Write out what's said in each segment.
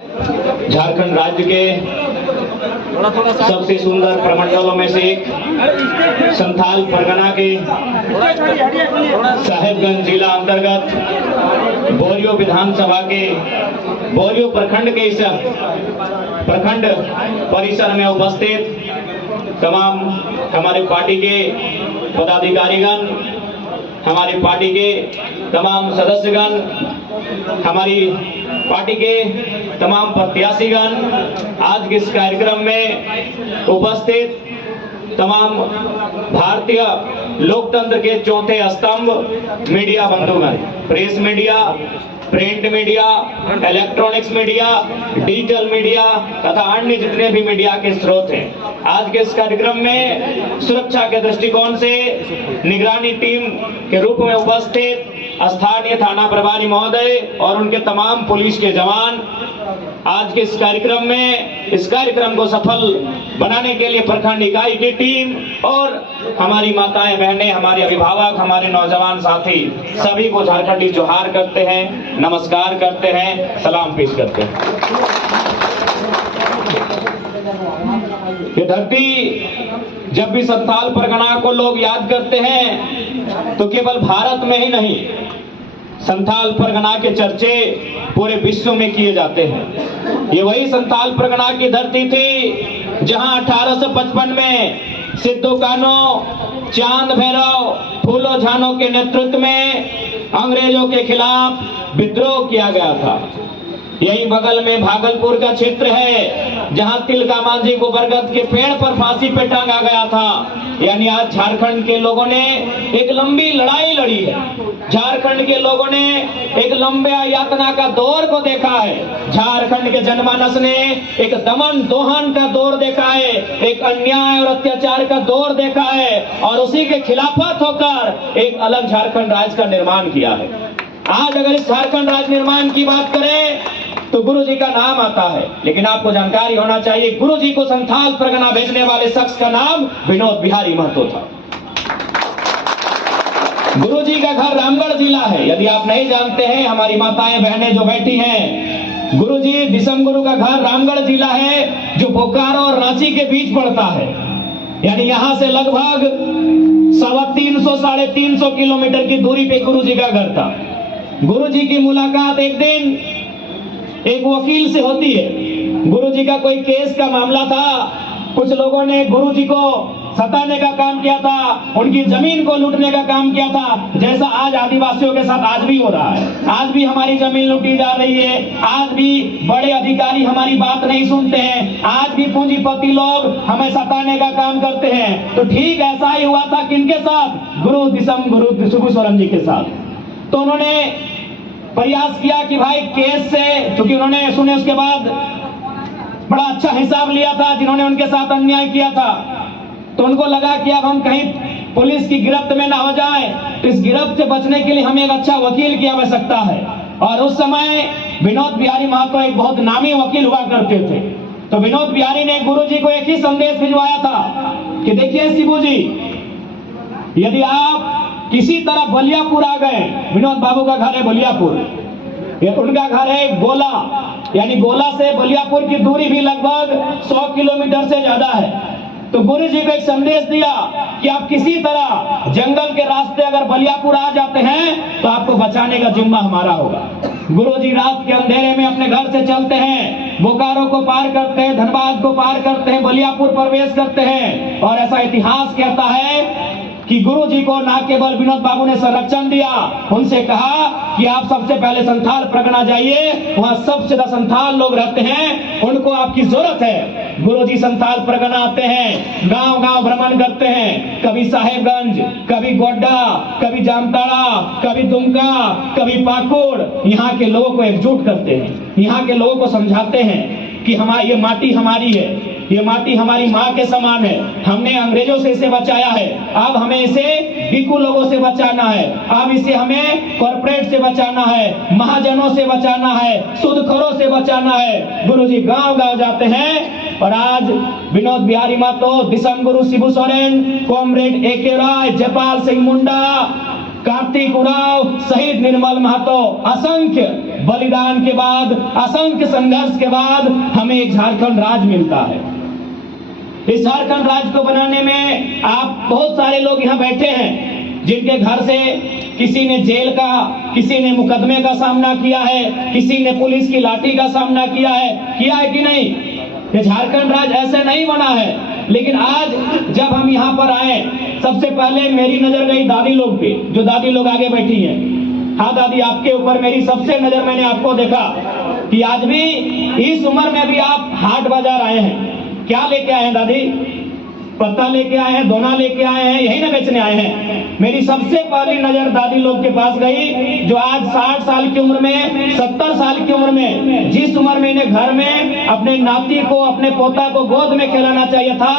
झारखंड राज्य के सबसे सुंदर प्रमंडलों में से एक संथाल परगना के साहेबगंज जिला अंतर्गत बोरियो विधानसभा के बोरियो प्रखंड के इस प्रखंड परिसर में उपस्थित तमाम हमारे पार्टी के पदाधिकारीगण, हमारी पार्टी के तमाम सदस्यगण, हमारी पार्टी के तमाम प्रत्याशीगण, आज के इस कार्यक्रम में उपस्थित तमाम भारतीय लोकतंत्र के चौथे स्तंभ मीडिया बंधुगण, press media, print media, electronics media, digital media तथा अन्य जितने भी मीडिया के स्रोत हैं, आज के इस कार्यक्रम में सुरक्षा के दृष्टिकोण से निगरानी टीम के रूप में उपस्थित स्थानीय थाना प्रभारी महोदय और उनके तमाम पुलिस के जवान आज के इस कार्यक्रम को सफल बनाने के लिए प्रखंड इकाई की टीम और हमारी माताएं बहनें, हमारे अभिभावक, हमारे नौजवान साथी सभी को झारखंडी जोहार करते हैं, नमस्कार करते हैं, सलाम पेश करते हैं। ये धरती जब भी संथाल परगना को लोग याद करते हैं तो केवल भारत में ही नहीं, संथाल परगना के चर्चे पूरे विश्व में किए जाते हैं। ये वही संथाल परगना की धरती थी जहां 1855 में सिद्धू कान्हो, चांद भैरव, फूलो झानो के नेतृत्व में अंग्रेजों के खिलाफ विद्रोह किया गया था। यही बगल में भागलपुर का क्षेत्र है जहां तिलका मांझी को बरगद के पेड़ पर फांसी पे टांगा गया था। यानी आज झारखंड के लोगों ने एक लंबी लड़ाई लड़ी है, झारखंड के लोगों ने एक लंबे यातना का दौर को देखा है, झारखंड के जनमानस ने एक दमन दोहन का दौर देखा है, एक अन्याय और अत्याचार का दौर देखा है और उसी के खिलाफत होकर एक अलग झारखंड राज्य का निर्माण किया है। आज अगर इस झारखंड राज्य निर्माण की बात करें तो गुरुजी का नाम आता है, लेकिन आपको जानकारी होना चाहिए गुरुजी को संथाल परगना भेजने वाले शख्स का नाम विनोद बिहारी महतो था। गुरुजी का घर रामगढ़ जिला है, यदि आप नहीं जानते हैं, हमारी माताएं बहनें जो बैठी हैं, गुरुजी दिसम गुरु का घर रामगढ़ जिला है जो बोकारो और रांची के बीच पड़ता है। यानी यहां से लगभग 350-350 किलोमीटर की दूरी पे गुरुजी का घर था। गुरुजी की मुलाकात एक दिन एक वकील से होती है। गुरुजी का कोई केस का मामला था, कुछ लोगों ने गुरुजी को सताने का काम किया था, उनकी जमीन को लूटने का काम किया था, जैसा आज आदिवासियों के साथ आज भी हो रहा है। आज भी हमारी जमीन लूटी जा रही है, आज भी बड़े अधिकारी हमारी बात नहीं सुनते हैं, आज भी पूंजीपति लोग हमें सताने का काम करते हैं। तो ठीक ऐसा ही हुआ था किनके साथ? गुरु दिसम गुरु शिबू सोरेन जी के साथ। तो उन्होंने प्रयास किया कि भाई केस से, क्योंकि उन्होंने सुने उसके बाद बड़ा अच्छा हिसाब लिया था जिन्होंने उनके साथ अन्याय किया था, तो उनको लगा कि अब हम कहीं पुलिस की गिरफ्त में ना हो जाए, तो इस गिरफ्त से बचने के लिए हमें एक अच्छा वकील की आवश्यकता है। और उस समय विनोद बिहारी महतो एक बहुत नामी वकील हुआ करते थे। तो विनोद बिहारी ने गुरुजी को एक ही संदेश भिजवाया था कि देखिए शिबू जी, यदि आप किसी तरह बलियापुर आ गए, विनोद बाबू का घर है बलियापुर, उनका घर है गोला, यानी गोला से बलियापुर की दूरी भी लगभग 100 किलोमीटर से ज्यादा है। तो गुरु जी को एक संदेश दिया कि आप किसी तरह जंगल के रास्ते अगर बलियापुर आ जाते हैं तो आपको बचाने का जिम्मा हमारा होगा। गुरु जी रात के अंधेरे में अपने घर से चलते हैं, बोकारो को पार करते हैं, धनबाद को पार करते हैं, बलियापुर प्रवेश करते हैं। और ऐसा इतिहास कहता है कि गुरु जी को ना केवल विनोद बाबू ने संरक्षण दिया, उनसे कहा कि आप सबसे पहले संथाल परगना जाइए, वहां सबसे ज्यादा संथाल लोग रहते हैं, उनको आपकी जरूरत है। गुरु जी संथाल परगना आते हैं, गांव गांव भ्रमण करते हैं, कभी साहेबगंज, कभी गोड्डा, कभी जामताड़ा, कभी दुमका, कभी पाकुड़, यहाँ के लोगों को एकजुट करते हैं, यहाँ के लोगों को समझाते हैं कि हमारी ये माटी हमारी है, ये माटी हमारी माँ के समान है, हमने अंग्रेजों से इसे बचाया है, अब हमें इसे बिकू लोगों से बचाना है, अब इसे हमें कॉर्पोरेट से बचाना है, महाजनों से बचाना है, सूदखोरों से बचाना है। गुरुजी गांव गांव जाते हैं और आज विनोद बिहारी महतो, दिसम गुरु शिबू सोरेन, कॉमरेड ए.के. राय, जयपाल सिंह मुंडा, कार्तिक उराव, शहीद निर्मल महतो, असंख्य बलिदान के बाद, असंख्य संघर्ष के बाद हमें एक झारखंड राज्य मिलता है। इस झारखंड राज्य को बनाने में आप बहुत सारे लोग यहाँ बैठे हैं जिनके घर से किसी ने जेल का, किसी ने मुकदमे का सामना किया है, किसी ने पुलिस की लाठी का सामना किया है कि नहीं? ये झारखंड राज्य ऐसे नहीं बना है। लेकिन आज जब हम यहाँ पर आए, सबसे पहले मेरी नजर गई दादी लोग पे, जो दादी लोग आगे बैठी हैं। हाँ दादी, आपके ऊपर मेरी सबसे नजर, मैंने आपको देखा कि आज भी इस उम्र में भी आप हाट बाजार आए हैं। क्या लेके आए हैं दादी? पत्ता लेके आए हैं, दोना लेके आए हैं, यही ना बेचने आए हैं? मेरी सबसे पहली नजर दादी लोग के पास गई, जो आज 60 साल की उम्र में, 70 साल की उम्र में, जिस उम्र में इन्हें घर में अपने नाती को, अपने पोता को गोद में खिलाना चाहिए था,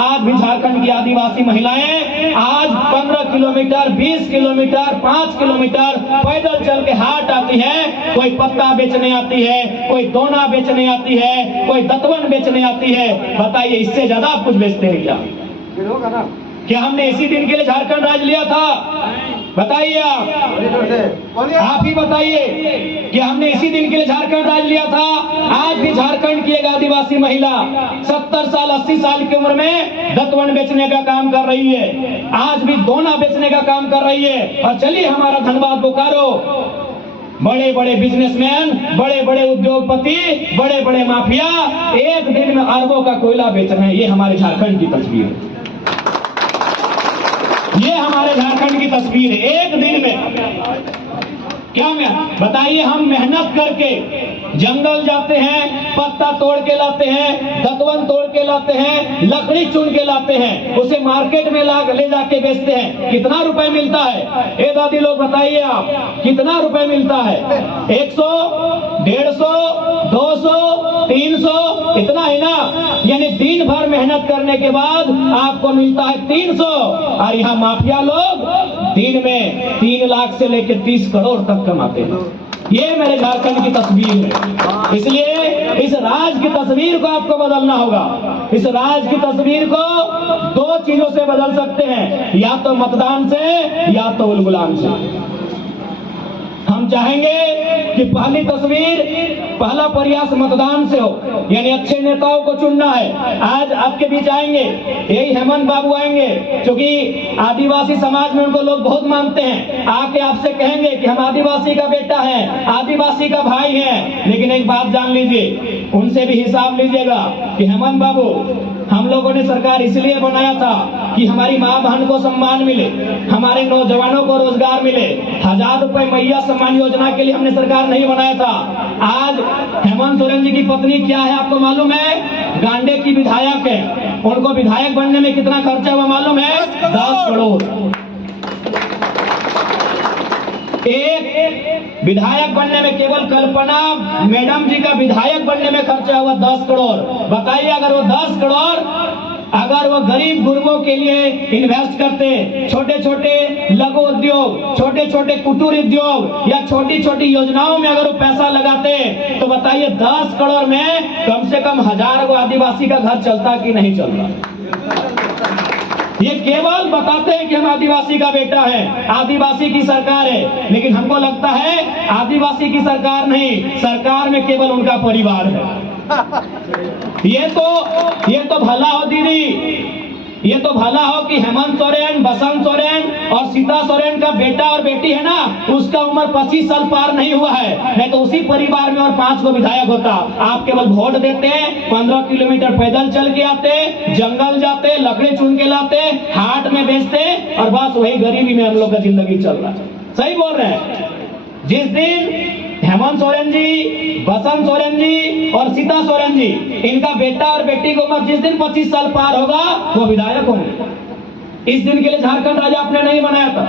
आज भी झारखंड की आदिवासी महिलाएं आज 15 किलोमीटर, 20 किलोमीटर, 5 किलोमीटर पैदल चल के हाट आती है। कोई पत्ता बेचने आती है, कोई दोना बेचने आती है, कोई दतवन बेचने आती है। बताइए, इससे ज्यादा आप कुछ बेचते हैं क्या हमने इसी दिन के लिए झारखंड राज्य लिया था? बताइए, आप ही बताइए कि हमने इसी दिन के लिए झारखंड राज्य लिया था। आज भी झारखंड की एक आदिवासी महिला 70 साल, 80 साल की उम्र में दतवन बेचने का काम कर रही है, आज भी दोना बेचने का काम कर रही है। और चलिए, हमारा धनबाद बोकारो, बड़े बड़े बिजनेसमैन, बड़े बड़े उद्योगपति, बड़े बड़े माफिया एक दिन में अरबों का कोयला बेच रहे हैं। ये हमारे झारखंड की तस्वीर है, ये हमारे झारखंड की तस्वीर है। एक दिन में क्या बताइए, हम मेहनत करके जंगल जाते हैं, पत्ता तोड़ के लाते हैं, दतवन तोड़ के लाते हैं, लकड़ी चुन के लाते हैं, उसे मार्केट में ले जाके बेचते हैं। कितना रुपए मिलता है? ए दादी लोग बताइए, आप कितना रुपए मिलता है? 100, 150, 200, 300, इतना है ना? यानी दिन भर मेहनत करने के बाद आपको मिलता है 300। और यहाँ माफिया लोग दिन में 3 लाख से लेकर 30 करोड़ तक कमाते हैं। ये मेरे झारखंड की तस्वीर है। इसलिए इस राज की तस्वीर को आपको बदलना होगा। इस राज की तस्वीर को 2 चीजों से बदल सकते हैं, या तो मतदान से, या तो उलगुलान से। हम चाहेंगे कि पहली तस्वीर, पहला प्रयास मतदान से हो, यानी अच्छे नेताओं को चुनना है। आज आपके बीच आएंगे, यही हेमंत बाबू आएंगे, क्योंकि आदिवासी समाज में उनको लोग बहुत मानते हैं। आके आपसे कहेंगे कि हम आदिवासी का बेटा है, आदिवासी का भाई है। लेकिन एक बात जान लीजिए, उनसे भी हिसाब लीजिएगा कि हेमंत बाबू, हम लोगों ने सरकार इसलिए बनाया था कि हमारी माँ बहन को सम्मान मिले, हमारे नौजवानों को रोजगार मिले। 1000 रुपए मैया सम्मान योजना के लिए हमने सरकार नहीं बनाया था। आज हेमंत सोरेन जी की पत्नी क्या है आपको मालूम है? गांडे की विधायक है। उनको विधायक बनने में कितना खर्चा हुआ मालूम है? 10 करोड़। एक विधायक बनने में, केवल कल्पना मैडम जी का विधायक बनने में खर्चा हुआ 10 करोड़। बताइए, अगर वो 10 करोड़ अगर वो गरीब गुरबों के लिए इन्वेस्ट करते, छोटे छोटे लघु उद्योग, छोटे छोटे कुटीर उद्योग या छोटी छोटी योजनाओं में अगर वो पैसा लगाते, तो बताइए 10 करोड़ में कम से कम 1000 को आदिवासी का घर चलता कि नहीं चलता? ये केवल बताते हैं कि हम आदिवासी का बेटा है, आदिवासी की सरकार है। लेकिन हमको लगता है आदिवासी की सरकार नहीं, सरकार में केवल उनका परिवार है। ये तो भला हो दीदी, ये तो भला हो कि हेमंत सोरेन, बसंत सोरेन और सीता सोरेन का बेटा और बेटी है ना, उसका उम्र 25 साल पार नहीं हुआ है। नहीं तो उसी परिवार में और 5 को विधायक होता। आप केवल वोट देते, 15 किलोमीटर पैदल चल के आते, जंगल जाते, लकड़ी चुन के लाते, हाट में बेचते, और बस वही गरीबी में हम लोग का जिंदगी चल रहा है। सही बोल रहे हैं। जिस दिन हेमंत सोरेन जी, बसंत सोरेन जी और सीता सोरेन जी, इनका बेटा और बेटी को उम्र जिस दिन 25 साल पार होगा, वो विधायक होंगे। इस दिन के लिए झारखंड राज्य आपने नहीं बनाया था।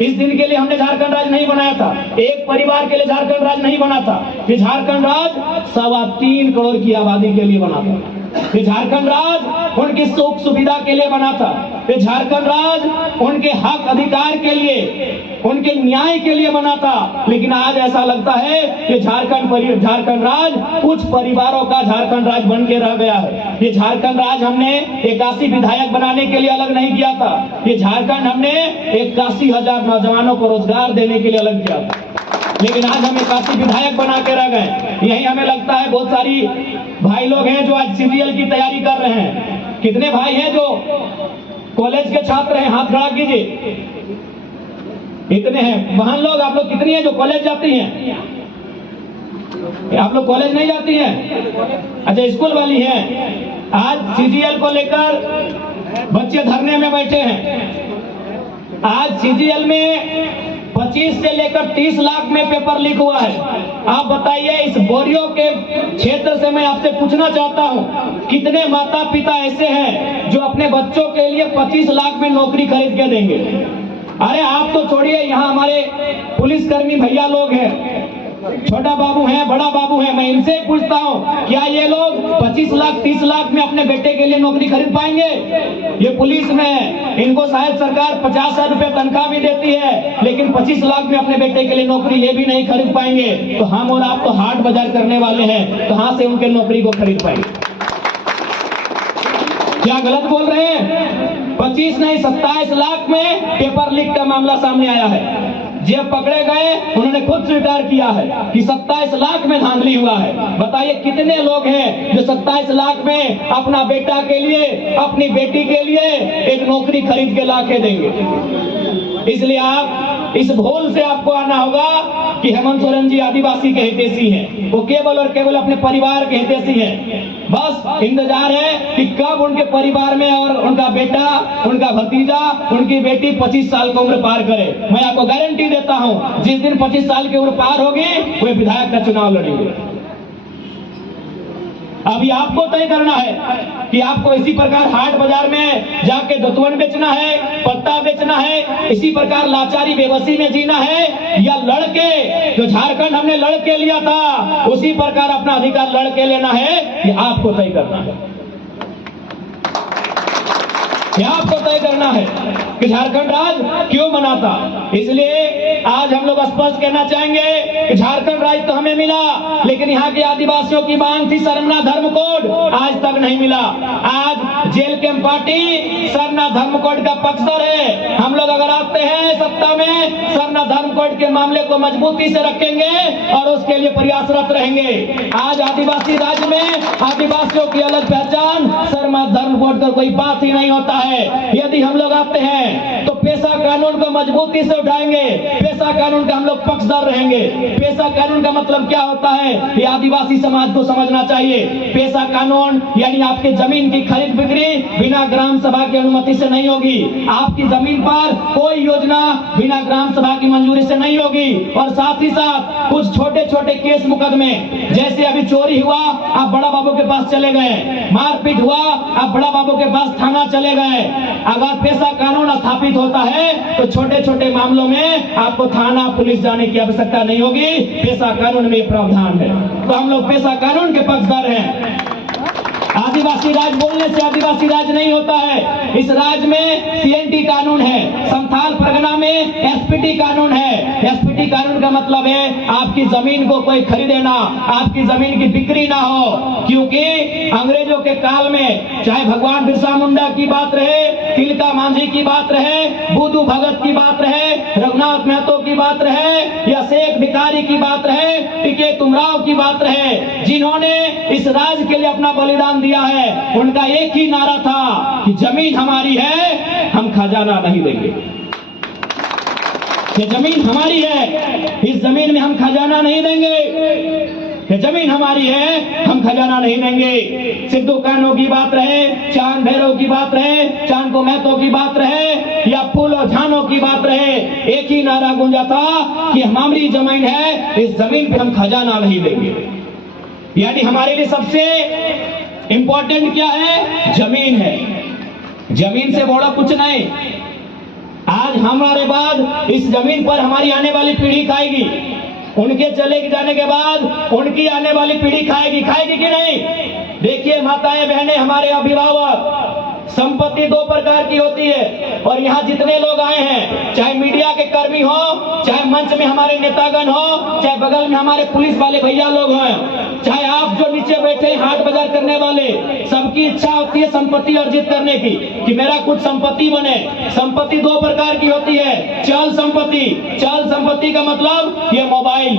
इस दिन के लिए हमने झारखंड राज्य नहीं बनाया था। एक परिवार के लिए झारखंड राज्य नहीं बना था। ये झारखंड राज्य 3.25 करोड़ की आबादी के लिए बना था। ये झारखंड राज्य उनकी सुख सुविधा के लिए बना था। ये झारखंड राज्य उनके हक अधिकार के लिए, उनके न्याय के लिए बना था। लेकिन आज ऐसा लगता है कि झारखंड राज्य कुछ परिवारों का झारखंड राज्य बन के रह गया है। ये झारखंड राज्य हमने 81 विधायक बनाने के लिए अलग नहीं किया था। ये झारखंड हमने 81,000 नौजवानों को रोजगार देने के लिए अलग किया था। लेकिन आज हमें काफी विधायक बना के रह गए। यही हमें लगता है बहुत सारी भाई लोग हैं जो आज सीजीएल की तैयारी कर रहे हैं। कितने भाई हैं जो कॉलेज के छात्र हैं, हाथ खड़ा कीजिए। इतने हैं। बहन लोग, आप लोग कितनी हैं जो कॉलेज जाती हैं? आप लोग कॉलेज नहीं जाती हैं? अच्छा, स्कूल वाली हैं। आज सीजीएल को लेकर बच्चे धरने में बैठे हैं। आज सीजीएल में 25 से लेकर 30 लाख में पेपर लीक हुआ है। आप बताइए, इस बोरियो के क्षेत्र से मैं आपसे पूछना चाहता हूं, कितने माता पिता ऐसे हैं जो अपने बच्चों के लिए 25 लाख में नौकरी खरीद के देंगे? अरे आप तो छोड़िए, यहाँ हमारे पुलिसकर्मी भैया लोग हैं, छोटा बाबू है, बड़ा बाबू है, मैं इनसे पूछता हूँ, क्या ये लोग 25 लाख 30 लाख में अपने बेटे के लिए नौकरी खरीद पाएंगे? ये पुलिस में है, इनको शायद सरकार 50,000 रुपए तनख्वाह भी देती है, लेकिन 25 लाख में अपने बेटे के लिए नौकरी ये भी नहीं खरीद पाएंगे। तो हम और आप तो हाट बाजार करने वाले हैं, कहां से उनके नौकरी को खरीद पाएंगे? क्या गलत बोल रहे हैं? 25 नहीं, 27 लाख में पेपर लीक का मामला सामने आया है। जब पकड़े गए, उन्होंने खुद स्वीकार किया है कि 27 लाख में धांधली हुआ है। बताइए, कितने लोग हैं जो 27 लाख में अपना बेटा के लिए, अपनी बेटी के लिए एक नौकरी खरीद के ला के देंगे? इसलिए आप इस भूल से आपको आना होगा कि हेमंत सोरेन जी आदिवासी के हितैषी हैं। वो केवल और केवल अपने परिवार के हितैषी हैं। बस इंतजार है कि कब उनके परिवार में और उनका बेटा, उनका भतीजा, उनकी बेटी 25 साल की उम्र पार करे। मैं आपको गारंटी देता हूं, जिस दिन 25 साल की उम्र पार होगी, वे विधायक का चुनाव लड़ेंगे। अभी आपको तय करना है कि आपको इसी प्रकार हाट बाजार में जाके दतवन बेचना है, पत्ता बेचना है, इसी प्रकार लाचारी बेबसी में जीना है, या लड़के जो झारखंड हमने लड़के लिया था उसी प्रकार अपना अधिकार लड़के लेना है। ये आपको तय करना है। आपको तय करना है कि झारखंड राज्य क्यों बना था। इसलिए आज हम लोग स्पष्ट कहना चाहेंगे कि झारखंड राज्य तो हमें मिला, लेकिन यहाँ के आदिवासियों की मांग थी सरना धर्म कोड, आज तक नहीं मिला। आज जेल कैंप पार्टी सरना धर्म कोड का पक्षधर है। हम लोग अगर आते हैं सत्ता में, सरना धर्म कोड के मामले को मजबूती से रखेंगे और उसके लिए प्रयासरत रहेंगे। आज आदिवासी राज्य में आदिवासियों की अलग पहचान, सरना धर्म कोड का कोई बात ही नहीं होता है। यदि हम लोग आते हैं तो पेशा कानून को मजबूती से उठाएंगे, पेशा कानून का हम लोग पक्षधर रहेंगे। पेशा कानून का मतलब क्या होता है, ये आदिवासी समाज को समझना चाहिए। पेशा कानून यानी आपके जमीन की खरीद बिक्री बिना ग्राम सभा की अनुमति से नहीं होगी। आपकी जमीन पर कोई योजना बिना ग्राम सभा की मंजूरी से नहीं होगी। और साथ ही साथ कुछ छोटे छोटे केस मुकदमे, जैसे अभी चोरी हुआ, आप बड़ा बाबू के पास चले गए, मारपीट हुआ, आप बड़ा बाबू के पास थाना चले गए। अगर पेशा कानून स्थापित होता है तो छोटे छोटे मामलों में आपको थाना पुलिस जाने की आवश्यकता नहीं होगी। पेशा कानून में प्रावधान है, तो हम लोग पेशा कानून के पक्षधर हैं। आदिवासी राज बोलने से आदिवासी राज नहीं होता है। इस राज्य में सीएनटी कानून है, संथाल परगना में एसपीटी कानून है। एसपीटी कानून का मतलब है आपकी जमीन को कोई खरीदे ना, आपकी जमीन की बिक्री ना हो। क्योंकि अंग्रेजों के काल में चाहे भगवान बिरसा मुंडा की बात रहे, तिलका मांझी की बात रहे, बुद्धू भगत की बात रहे, रघुनाथ महतो की बात रहे, या शेख भिखारी की बात रहे, टीके तुमराव की बात रहे, जिन्होंने इस राज्य के लिए अपना बलिदान दिया है, उनका एक ही नारा था कि जमीन हमारी है, हम खजाना नहीं देंगे। ये जमीन हमारी है, इस जमीन में हम खजाना नहीं देंगे। ये जमीन हमारी है, हम खजाना नहीं देंगे। सिद्धू कान्हो की बात रहे, चांद भैरव की बात रहे, चांद को महतो की बात रहे, या फूल और झानों की बात रहे, एक ही नारा गूंजा था कि हमारी जमीन है, इस जमीन पे हम खजाना नहीं देंगे। यानी हमारे लिए सबसे इंपॉर्टेंट क्या है? जमीन है। जमीन से बड़ा कुछ नहीं। आज हमारे बाद इस जमीन पर हमारी आने वाली पीढ़ी खाएगी, उनके चले जाने के बाद उनकी आने वाली पीढ़ी खाएगी कि नहीं? देखिए माताएं बहनें, हमारे अभिभावक संपत्ति दो प्रकार की होती है। और यहाँ जितने लोग आए हैं, चाहे मीडिया के कर्मी हो, चाहे मंच में हमारे नेतागण हो, चाहे बगल में हमारे पुलिस वाले भैया लोग हैं, चाहे आप जो नीचे बैठे हाट बाजार करने वाले, सबकी इच्छा होती है संपत्ति अर्जित करने की, कि मेरा कुछ संपत्ति बने। संपत्ति दो प्रकार की होती है। चल संपत्ति, चल संपत्ति का मतलब ये मोबाइल,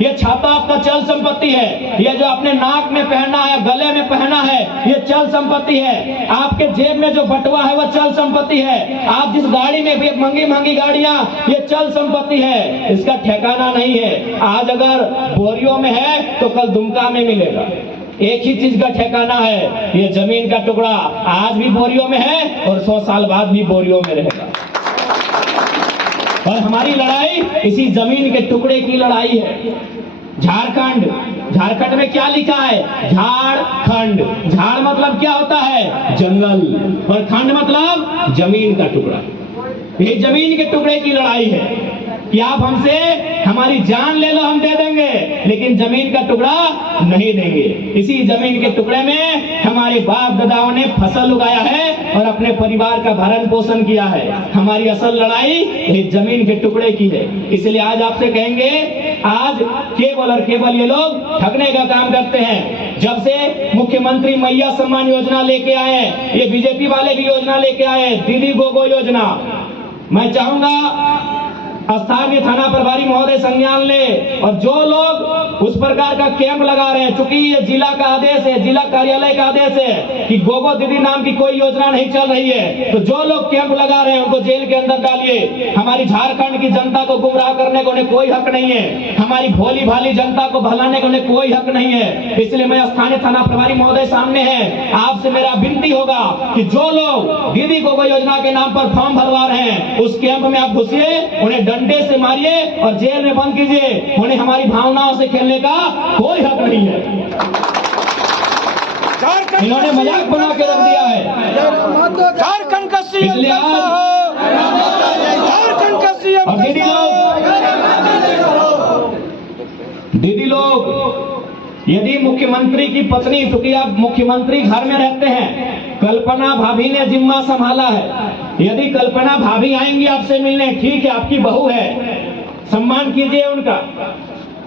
ये छाता आपका चल संपत्ति है। ये जो आपने नाक में पहना है, गले में पहना है, ये चल संपत्ति है। आपके जेब में जो बटुआ है वो चल संपत्ति है। आप जिस गाड़ी में भी महंगी महंगी गाड़ियां, ये चल संपत्ति है। इसका ठिकाना नहीं है। आज अगर बोरियों में है तो कल दुमका में मिलेगा। एक ही चीज का ठिकाना है, ये जमीन का टुकड़ा आज भी बोरियों में है और 100 साल बाद भी बोरियों में रहेगा। और हमारी लड़ाई इसी जमीन के टुकड़े की लड़ाई है। झारखंड, झारखंड में क्या लिखा है? झारखंड। झाड़ मतलब क्या होता है? जंगल, और खंड मतलब जमीन का टुकड़ा। ये जमीन के टुकड़े की लड़ाई है कि आप हमसे हमारी जान ले लो, हम दे देंगे, लेकिन जमीन का टुकड़ा नहीं देंगे। इसी जमीन के टुकड़े में हमारे बाप दादाओं ने फसल उगाया है और अपने परिवार का भरण पोषण किया है। हमारी असल लड़ाई ये जमीन के टुकड़े की है। इसलिए आज आपसे कहेंगे, आज केवल और केवल ये लोग ठगने का काम करते हैं। जब से मुख्यमंत्री मैया सम्मान योजना लेके आए, ये बीजेपी वाले भी योजना लेके आए, दीदी गोगो योजना, मैं चाहूंगा स्थानीय थाना प्रभारी महोदय संज्ञान ले। और जो लोग उस प्रकार का कैंप लगा रहे हैं, चूंकि ये जिला का आदेश है, जिला कार्यालय का आदेश है कि गोगो दीदी नाम की कोई योजना नहीं चल रही है, तो जो लोग कैंप लगा रहे हैं उनको जेल के अंदर डालिए। हमारी झारखंड की जनता को गुमराह करने को उन्हें कोई हक नहीं है। हमारी भोली भाली जनता को भलाने को उन्हें कोई हक नहीं है। इसलिए मैं स्थानीय थाना प्रभारी महोदय सामने है, आपसे मेरा विनती होगा कि जो लोग दीदी गोगो योजना के नाम पर फॉर्म भरवा रहे हैं, उस कैंप में आप घुसिए, उन्हें डंडे से मारिए और जेल में बंद कीजिए। उन्हें हमारी भावनाओं से खेलने का कोई हक नहीं है। इन्होंने मजाक बना के रख दिया है। झारखंड का सीएम इसलिए झारखंड का सीएम और दीदी लोग, यदि मुख्यमंत्री की पत्नी, क्योंकि आप मुख्यमंत्री घर में रहते हैं, कल्पना भाभी ने जिम्मा संभाला है, यदि कल्पना भाभी आएंगी आपसे मिलने, ठीक है, आपकी बहू है, सम्मान कीजिए उनका,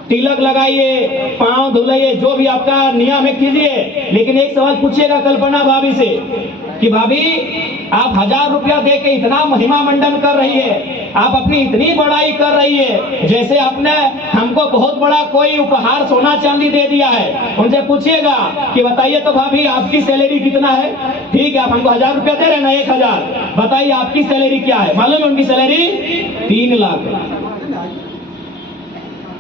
तिलक लगाइए, पांव धुलाइए, जो भी आपका नियम है कीजिए। लेकिन एक सवाल पूछिएगा कल्पना भाभी से कि भाभी आप 1000 रुपया दे के इतना महिमा मंडन कर रही है, आप अपनी इतनी बड़ाई कर रही है, जैसे आपने हमको बहुत बड़ा कोई उपहार सोना चांदी दे दिया है। उनसे पूछिएगा कि बताइए तो भाभी आपकी सैलरी कितना है? ठीक है, आप हमको 1000 रुपया दे रहे हैं ना, 1000, बताइए आपकी सैलरी क्या है? मालूम है उनकी सैलरी 3 लाख है।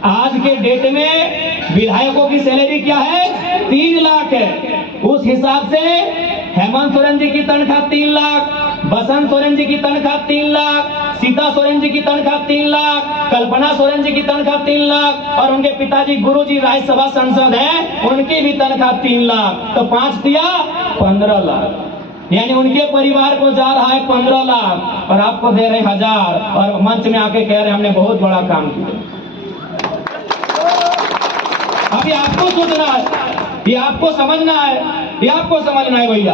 आज के डेट में विधायकों की सैलरी क्या है? 3 लाख है। उस हिसाब से हेमंत सोरेन जी की तनख्वाह 3 लाख, बसंत सोरेन जी की तनख्वाह 3 लाख, सीता सोरेन जी की तनख्वाह 3 लाख, कल्पना सोरेन जी की तनख्वाह 3 लाख, और उनके पिताजी गुरुजी राज्यसभा सांसद हैं, उनकी भी तनख्वाह 3 लाख। तो 5 दिया 15 लाख, यानी उनके परिवार को जा रहा है 15 लाख, और आपको दे रहे 1000, और मंच में आके कह रहे हमने बहुत बड़ा काम किया। अभी आपको सोचना है, ये आपको समझना है, ये आपको समझना है भैया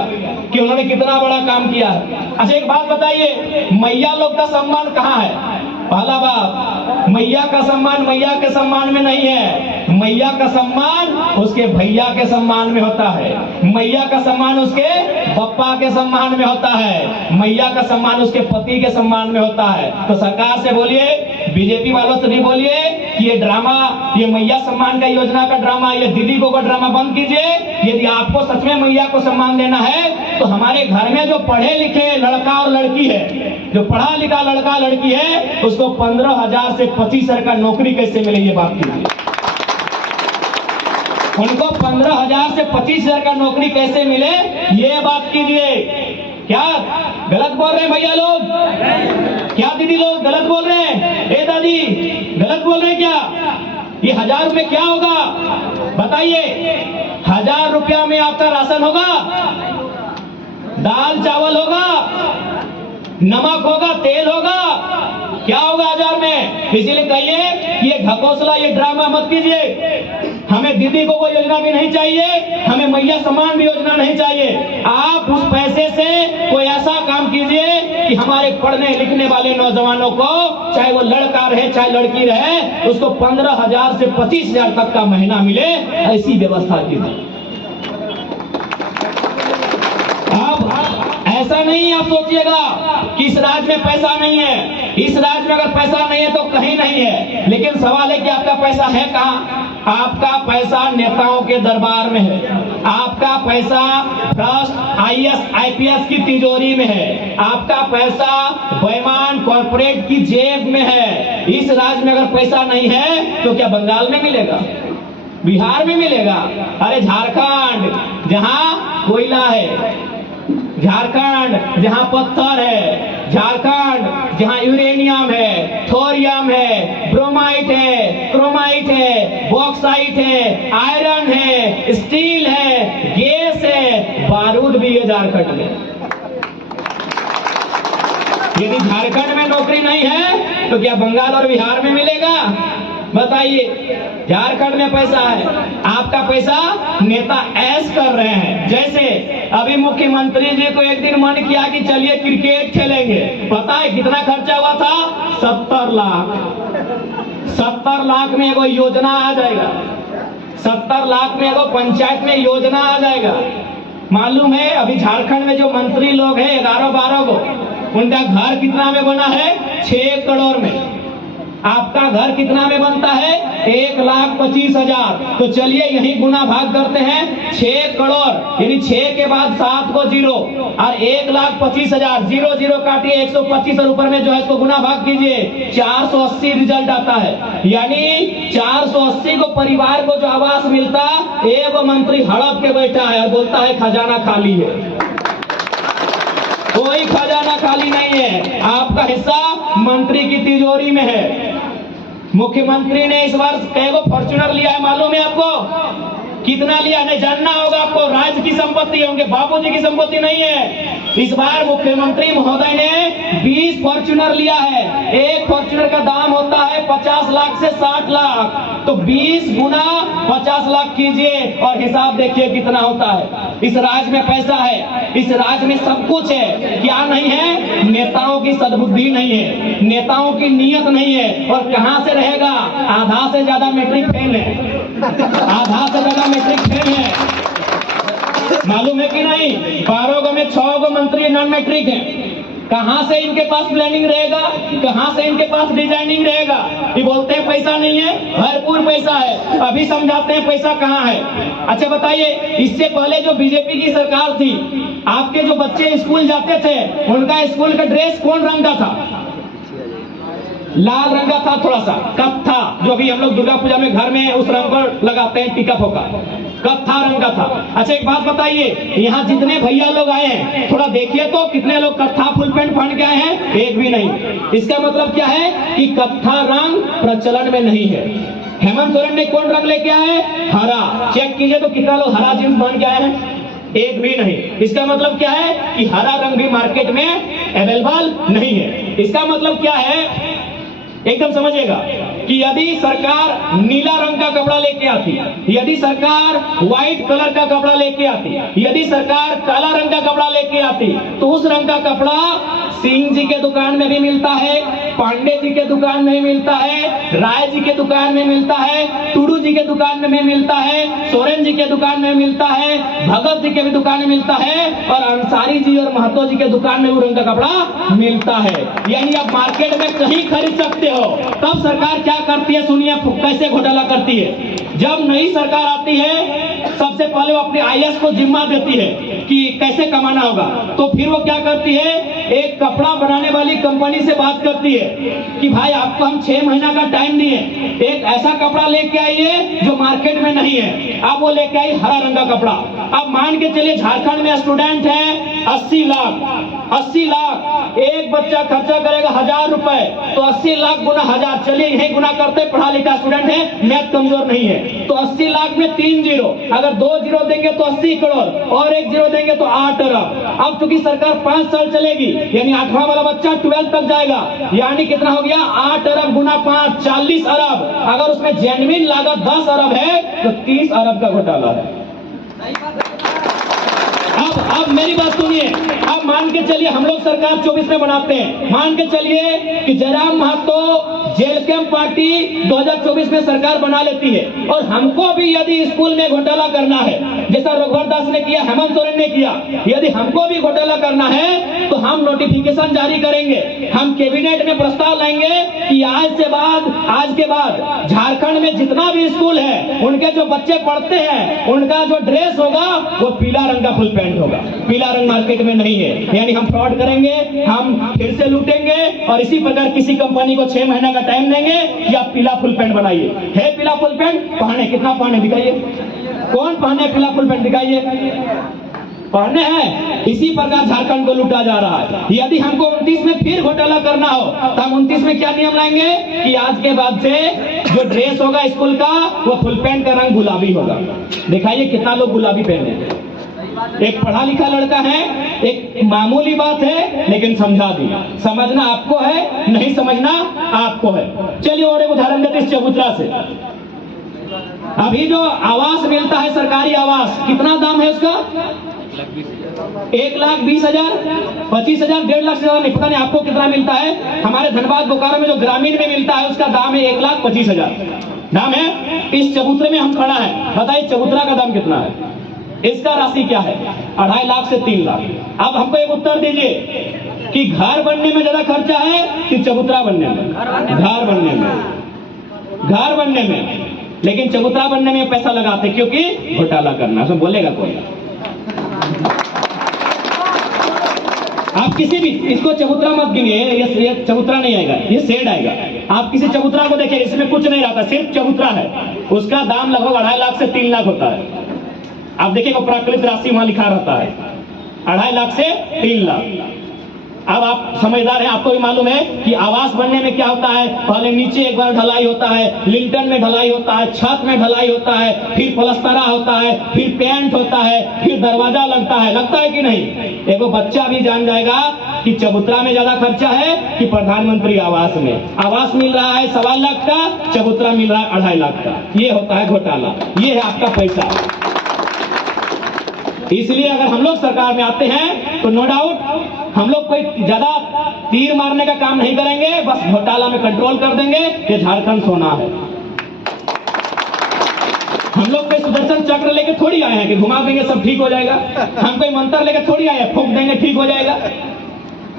कि उन्होंने कितना बड़ा काम किया है। अच्छा एक बात बताइए, मैया लोग का सम्मान कहाँ है? पहला बात, मैया का सम्मान मैया के सम्मान में नहीं है। मैया का सम्मान उसके भैया के सम्मान में होता है। मैया का सम्मान उसके पप्पा के सम्मान में होता है। मैया का सम्मान उसके पति के सम्मान में होता है। तो सरकार से बोलिए, बीजेपी वालों से भी बोलिए कि ये ड्रामा, ये मैया सम्मान का योजना का ड्रामा, ये दीदी को ड्रामा बंद कीजिए। यदि आपको सच में मैया को सम्मान देना है तो हमारे घर में जो पढ़े लिखे लड़का और लड़की है, जो पढ़ा लिखा लड़का लड़की है, उसको 15,000 से 25,000 का नौकरी कैसे मिले, ये बात कीजिए। उनको 15,000 से 25,000 का नौकरी कैसे मिले, ये बात कीजिए। क्या गलत बोल रहे हैं भैया लोग? क्या दीदी लोग गलत बोल रहे हैं? ए दादी गलत बोल रहे हैं क्या? ये 1000 रुपए क्या होगा बताइए? 1000 रुपया में आपका राशन होगा, दाल चावल होगा, नमक होगा, तेल होगा, क्या होगा 1000 में? इसीलिए कहिए कि ये घकोसला, ये ड्रामा मत कीजिए। हमें दीदी को वो योजना भी नहीं चाहिए, हमें मैया सम्मान भी योजना नहीं चाहिए। आप उस पैसे से कि हमारे पढ़ने लिखने वाले नौजवानों को, चाहे वो लड़का रहे चाहे लड़की रहे, उसको 15,000 से 25,000 तक का महीना मिले, ऐसी व्यवस्था की थी। अब ऐसा नहीं आप सोचिएगा कि इस राज्य में पैसा नहीं है। इस राज्य में अगर पैसा नहीं है तो कहीं नहीं है, लेकिन सवाल है कि आपका पैसा है कहाँ? आपका पैसा नेताओं के दरबार में है, आपका पैसा भ्रष्ट IAS IPS की तिजोरी में है, आपका पैसा बेईमान कॉर्पोरेट की जेब में है। इस राज्य में अगर पैसा नहीं है तो क्या बंगाल में मिलेगा, बिहार में मिलेगा? अरे झारखंड जहां कोयला है, झारखंड जहां पत्थर है, झारखंड जहां यूरेनियम है, थोरियम है, ब्रोमाइट है, क्रोमाइट है, बॉक्साइट है, आयरन है, स्टील है, गैस है, बारूद भी है झारखंड में। यदि झारखंड में नौकरी नहीं है तो क्या बंगाल और बिहार में मिलेगा? बताइए। झारखंड में पैसा है, आपका पैसा नेता ऐश कर रहे हैं। जैसे अभी मुख्यमंत्री जी को एक दिन मन किया कि चलिए क्रिकेट खेलेंगे, पता है कितना खर्चा हुआ था? 70 लाख। 70 लाख में एगो योजना आ जाएगा, 70 लाख में एगो पंचायत में योजना आ जाएगा। मालूम है अभी झारखंड में जो मंत्री लोग हैं 11-12 को, उनका घर कितना में बना है? 6 करोड़ में। आपका घर कितना में बनता है? 1,25,000। तो चलिए यही गुना भाग करते हैं, 6 करोड़ यानी 6 के बाद 7 को 0 और 1,25,000, 0 0 काटिए, 125 और ऊपर में जो है इसको गुना भाग कीजिए, 480 रिजल्ट आता है। यानी 480 को परिवार को जो आवास मिलता, एक मंत्री हड़प के बैठा है और बोलता है खजाना खाली है। कोई खजाना खाली नहीं है, आपका हिस्सा मंत्री की तिजोरी में है। मुख्यमंत्री ने इस वर्ष कैगो फॉर्च्यूनर लिया है मालूम है आपको? कितना लिया नहीं जानना होगा आपको। राज्य की संपत्ति होंगे, बापूजी की संपत्ति नहीं है। इस बार मुख्यमंत्री महोदय ने 20 फॉर्च्यूनर लिया है। एक फॉर्च्यूनर का दाम होता है 50 लाख से 60 लाख, तो 20 गुना 50 लाख कीजिए और हिसाब देखिए कितना होता है। इस राज्य में पैसा है, इस राज्य में सब कुछ है। क्या नहीं है? नेताओं की सद्बुद्धि नहीं है, नेताओं की नीयत नहीं है। और कहां से रहेगा? आधा से ज्यादा मैट्रिक फेल है, आधा से ज्यादा मैट्रिक फेल है। मालूम है कि नहीं? 12 गो में 6 गो मंत्री नॉन मैट्रिक हैं। कहां से इनके पास प्लानिंग रहेगा, कहां से इनके पास डिजाइनिंग रहेगा? ये बोलते हैं पैसा नहीं है, भरपूर पैसा है। अभी समझाते हैं पैसा कहां है। अच्छा बताइए, इससे पहले जो बीजेपी की सरकार थी, आपके जो बच्चे स्कूल जाते थे, उनका स्कूल का ड्रेस कौन रंग का था? लाल रंग का था, थोड़ा सा कत्था, जो अभी हम लोग दुर्गा पूजा में घर में उस रंग पर लगाते हैं, टीका फोका, कत्था रंग का था। अच्छा एक बात बताइए, यहाँ जितने भैया लोग आए हैं थोड़ा देखिए तो कितने लोग कत्था फुल पैंट पहन के आए हैं? एक भी नहीं। इसका मतलब क्या है कि कत्था रंग प्रचलन में नहीं है। हेमंत सोरेन ने कौन रंग लेके आए? हरा। चेक कीजिए तो कितना लोग हरा जींस पहन के आए हैं? एक भी नहीं। इसका मतलब क्या है कि हरा रंग भी मार्केट में अवेलेबल नहीं है। इसका मतलब क्या है, एकदम समझिएगा कि यदि सरकार नीला रंग का कपड़ा लेके आती, यदि सरकार व्हाइट कलर का कपड़ा लेके आती, यदि सरकार काला रंग का कपड़ा लेके आती, तो उस रंग का कपड़ा सिंह जी के दुकान में भी मिलता है, पांडे जी के दुकान में भी मिलता है, राय जी के दुकान में मिलता है, टूडू जी के दुकान में भी मिलता है, सोरेन जी के दुकान में मिलता है, भगत जी के भी दुकान में मिलता है, और अंसारी जी और महतो जी के दुकान में वो रंग का कपड़ा मिलता है। यानी आप मार्केट में कहीं खरीद सकते हो। तब सरकार क्या करती है, सुनिए कैसे घोटाला करती है। जब नई सरकार आती है, सबसे पहले वो अपने IAS को जिम्मा देती है कि कैसे कमाना होगा। तो फिर वो क्या करती है, एक कपड़ा बनाने वाली कंपनी से बात करती है कि भाई आपको हम 6 महीना का टाइम दिए, एक ऐसा कपड़ा लेके आइए जो मार्केट में नहीं है। अब वो लेके आई हरा रंग का कपड़ा। अब मान के चलिए झारखंड में स्टूडेंट है 80 लाख, 80 लाख, एक बच्चा खर्चा करेगा 1000 रुपए, तो 80 लाख गुना 1000, चलिए यही गुना करते, पढ़ा लिखा स्टूडेंट है, मैथ कमजोर नहीं है, तो 80 लाख में 3 जीरो, अगर 2 जीरो देंगे तो 80 करोड़ और 1 जीरो देंगे तो 8 अरब। अब चूंकि सरकार 5 साल चलेगी, यानी 8वां वाला बच्चा 12 तक जाएगा, यानी कितना हो गया? 8 अरब गुना 5, 40 अरब। अगर उसमें जेन्युइन लागत 10 अरब है तो 30 अरब का घोटाला है। अब अब मेरी बात सुनिए, अब मान के चलिए हम लोग सरकार 24 में बनाते हैं, मान के चलिए कि जयराम महतो जेल कैंप पार्टी 2024 में सरकार बना लेती है और हमको भी यदि स्कूल में घोटाला करना है, जैसा रघुवर दास ने किया, हेमंत सोरेन ने किया, यदि हमको भी घोटाला करना है तो हम नोटिफिकेशन जारी करेंगे, हम कैबिनेट में प्रस्ताव लाएंगे कि आज के बाद झारखंड में जितना भी स्कूल है उनके जो बच्चे पढ़ते हैं उनका जो ड्रेस होगा वो पीला रंग का फुल पैंट होगा, पीला रंग मार्केट में नहीं है। यानी हम फ्रॉड करेंगे, हम फिर से लूटेंगे और इसी प्रकार किसी कंपनी को 6 महीना का टाइम देंगे कि आप पीला फुल पैंट बनाइए। है पीला फुल पैंट पहने, कितना पहने दिखाइए, कौन पहने पीला फुल पैंट दिखाइए, पढ़ने हैं। इसी प्रकार झारखंड को लूटा जा रहा है। यदि हमको 29 में फिर घोटाला करना हो तो हम 29 में क्या नियम लाएंगे कि आज के बाद से जो ड्रेस होगा स्कूल का वो फुल पैंट का रंग गुलाबी होगा। दिखाइए कितना लोग गुलाबी पहने हैं। एक पढ़ा लिखा लड़का है, एक मामूली बात है लेकिन समझा दी। समझना आपको है, नहीं समझना आपको है। चलिए और एक उदाहरण देते इस चबूतरा से। अभी जो आवास मिलता है, सरकारी आवास, कितना दाम है उसका? 1,20,000, 25,000, 1.5 लाख से ज्यादा नहीं। पता नहीं आपको कितना मिलता है। हमारे धनबाद बोकारो में जो ग्रामीण में मिलता है उसका दाम है 1,25,000 दाम है। इस चबूतरे में हम खड़ा है, बताइए चबूतरा का दाम कितना है? इसका राशि क्या है? 2.5 लाख से 3 लाख। अब हमको एक उत्तर दीजिए कि घर बनने में ज्यादा खर्चा है कि चबूतरा बनने में? घर बनने में। लेकिन चबूतरा बनने में पैसा लगाते क्योंकि घोटाला करना। उसमें बोलेगा कोई? आप किसी भी, इसको चबूतरा मत गिनिए, ये चबूतरा नहीं आएगा, ये शेड आएगा। आप किसी चबूतरा को देखिए, इसमें कुछ नहीं रहता, सिर्फ चबूतरा है। उसका दाम लगभग 2.5 लाख से 3 लाख होता है। आप देखिएगा प्राकृतिक राशि वहां लिखा रहता है 2.5 लाख से 3 लाख। अब आप समझदार हैं, आपको भी मालूम है कि आवास बनने में क्या होता है। पहले नीचे एक बार ढलाई होता है, लिंटन में ढलाई होता है, छत में ढलाई होता है, फिर प्लस्तरा होता है, फिर पेंट होता है, फिर दरवाजा लगता है कि नहीं? एगो बच्चा भी जान जाएगा कि चबूतरा में ज्यादा खर्चा है कि प्रधानमंत्री आवास में। आवास मिल रहा है 1.25 लाख का, चबूतरा मिल रहा है 2.5 लाख का। ये होता है घोटाला, ये है आपका पैसा। इसलिए अगर हम लोग सरकार में आते हैं तो नो डाउट हम लोग कोई ज्यादा तीर मारने का काम नहीं करेंगे, बस घोटाला में कंट्रोल कर देंगे। ये झारखंड सोना है। हम लोग कोई सुदर्शन चक्र लेके थोड़ी आए हैं कि घुमा देंगे सब ठीक हो जाएगा। हम कोई मंत्र लेके थोड़ी आए हैं फूंक देंगे ठीक हो जाएगा।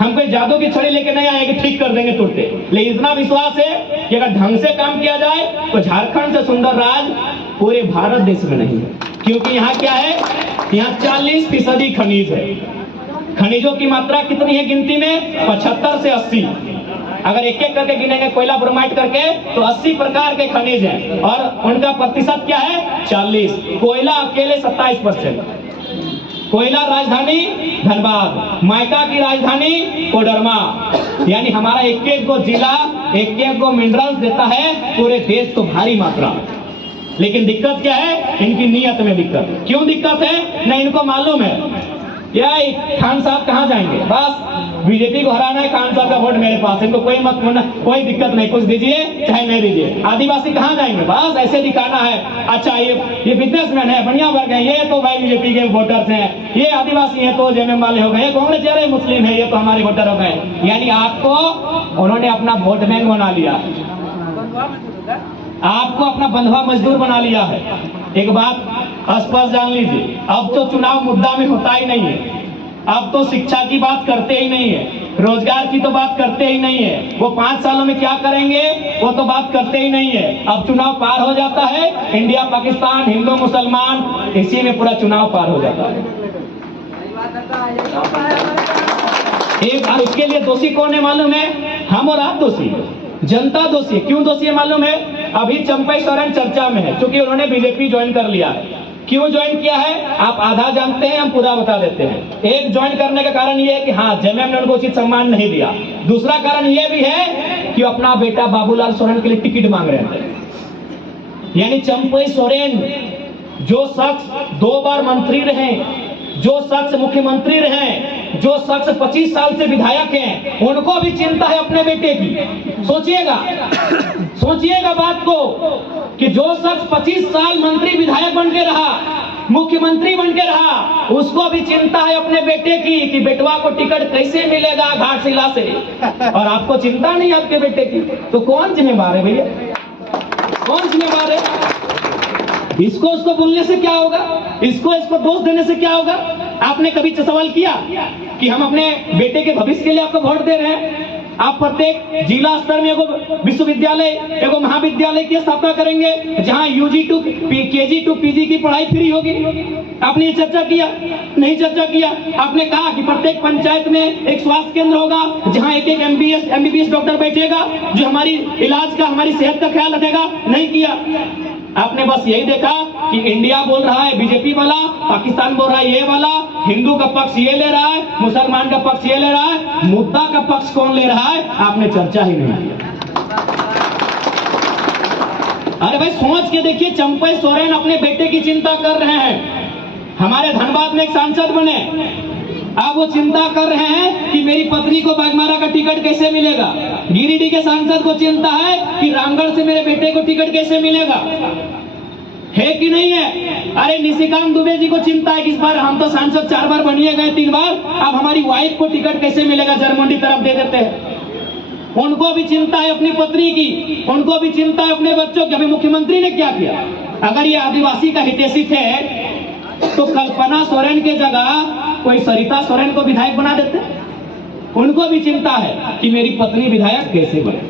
हम कोई जादू की छड़ी लेके नहीं आए कि ठीक कर देंगे टूटे। लेकिन इतना विश्वास है कि अगर ढंग से काम किया जाए तो झारखंड से सुंदर राज पूरे भारत देश में नहीं है। क्योंकि यहाँ क्या है, यहाँ 40% खनिज है। खनिजों की मात्रा कितनी है गिनती में? 75 से 80। अगर एक एक करके गिनेंगे कोयला ब्रोमाइट करके तो 80 प्रकार के खनिज हैं और उनका प्रतिशत क्या है? 40। कोयला अकेले 27%। कोयला राजधानी धनबाद, मायका की राजधानी कोडरमा। यानी हमारा एक को जिला एक को मिनरल्स देता है पूरे देश को भारी मात्रा में। लेकिन दिक्कत क्या है? इनकी नीयत में दिक्कत। क्यों दिक्कत है? नहीं इनको मालूम है क्या खान साहब कहाँ जाएंगे, बस बीजेपी को हराना है, खान साहब का वोट मेरे पास, इनको कोई मत कोई दिक्कत नहीं, कुछ दीजिए चाहे नहीं दीजिए। आदिवासी कहाँ जाएंगे, बस ऐसे दिखाना है। अच्छा ये बिजनेसमैन है, बढ़िया वर्ग है, ये तो भाई बीजेपी के वोटर्स हैं, ये आदिवासी है तो जेएमएम वाले हो गए, कांग्रेस जा रहे मुस्लिम है, ये तो हमारे वोटर हो गए। यानी आपको उन्होंने अपना वोट बैंक बना लिया, आपको अपना बंधुआ मजदूर बना लिया है। एक बात स्पष्ट जान लीजिए, अब तो चुनाव मुद्दा में होता ही नहीं है। अब तो शिक्षा की बात करते ही नहीं है, रोजगार की तो बात करते ही नहीं है। वो 5 सालों में क्या करेंगे वो तो बात करते ही नहीं है। अब चुनाव पार हो जाता है, इंडिया पाकिस्तान, हिंदू मुसलमान, इसी में पूरा चुनाव पार हो जाता है। एक और उसके लिए दोषी कौन है मालूम है? हम और आप दोषी, जनता दोषी है। क्यों दोषी है मालूम है? अभी चंपई सोरेन चर्चा में है क्योंकि उन्होंने बीजेपी ज्वाइन कर लिया है। क्यों ज्वाइन किया है आप आधा जानते हैं, हम पूरा बता देते हैं। एक ज्वाइन करने का कारण यह है कि हाँ जेएमएम ने उनको उचित सम्मान नहीं दिया। दूसरा कारण यह भी है कि अपना बेटा बाबूलाल सोरेन के लिए टिकट मांग रहे थे। यानी चंपई सोरेन जो शख्स 2 बार मंत्री रहे, जो शख्स मुख्यमंत्री रहे, जो शख्स 25 साल से विधायक हैं, उनको भी चिंता है अपने बेटे की। सोचिएगा बात को कि जो शख्स 25 साल मंत्री विधायक बन के रहा, मुख्यमंत्री बन के रहा, उसको भी चिंता है अपने बेटे की कि बेटवा को टिकट कैसे मिलेगा घाटशिला से, और आपको चिंता नहीं आपके बेटे की। तो कौन जिम्मेवार है भैया, कौन जिम्मेवार है? इसको उसको बोलने से क्या होगा, इसको दोष देने से क्या होगा? आपने कभी सवाल किया कि हम अपने बेटे के भविष्य के लिए आपको वोट दे रहे हैं? आप प्रत्येक जिला स्तर में एगो विश्वविद्यालय, एगो महाविद्यालय की स्थापना करेंगे जहां UG to KG to PG की पढ़ाई फ्री होगी। आपने ये चर्चा किया? नहीं चर्चा किया। आपने कहा कि प्रत्येक पंचायत में एक स्वास्थ्य केंद्र होगा जहां एक एमबीबीएस डॉक्टर बैठेगा जो हमारी इलाज का, हमारी सेहत का ख्याल रखेगा? नहीं किया। आपने बस यही देखा कि इंडिया बोल रहा है बीजेपी वाला, पाकिस्तान बोल रहा है ये वाला, हिंदू का पक्ष ये ले रहा है, मुसलमान का पक्ष ये ले रहा है, मुद्दा का पक्ष कौन ले रहा है आपने चर्चा ही नहीं किया। अरे भाई सोच के देखिए, चंपई सोरेन अपने बेटे की चिंता कर रहे हैं। हमारे धनबाद में एक सांसद बने, अब वो चिंता कर रहे हैं कि मेरी पत्नी को बागमारा का टिकट कैसे मिलेगा। गिरिडीह के सांसद को चिंता है कि रामगढ़ से मेरे बेटे को टिकट कैसे मिलेगा, है कि नहीं है? अरे निशिकांत दुबे जी को चिंता है कि इस बार हम तो सांसद 4 बार बनिए गए, 3 बार, अब हमारी वाइफ को टिकट कैसे मिलेगा, जर्मनी तरफ दे देते हैं। उनको भी चिंता है अपनी पत्नी की, उनको भी चिंता है अपने बच्चों की। अभी मुख्यमंत्री ने क्या किया? अगर ये आदिवासी का हितैषी थे तो कल्पना सोरेन के जगह कोई सरिता सोरेन को विधायक बना देते। उनको भी चिंता है कि मेरी पत्नी विधायक कैसे बने।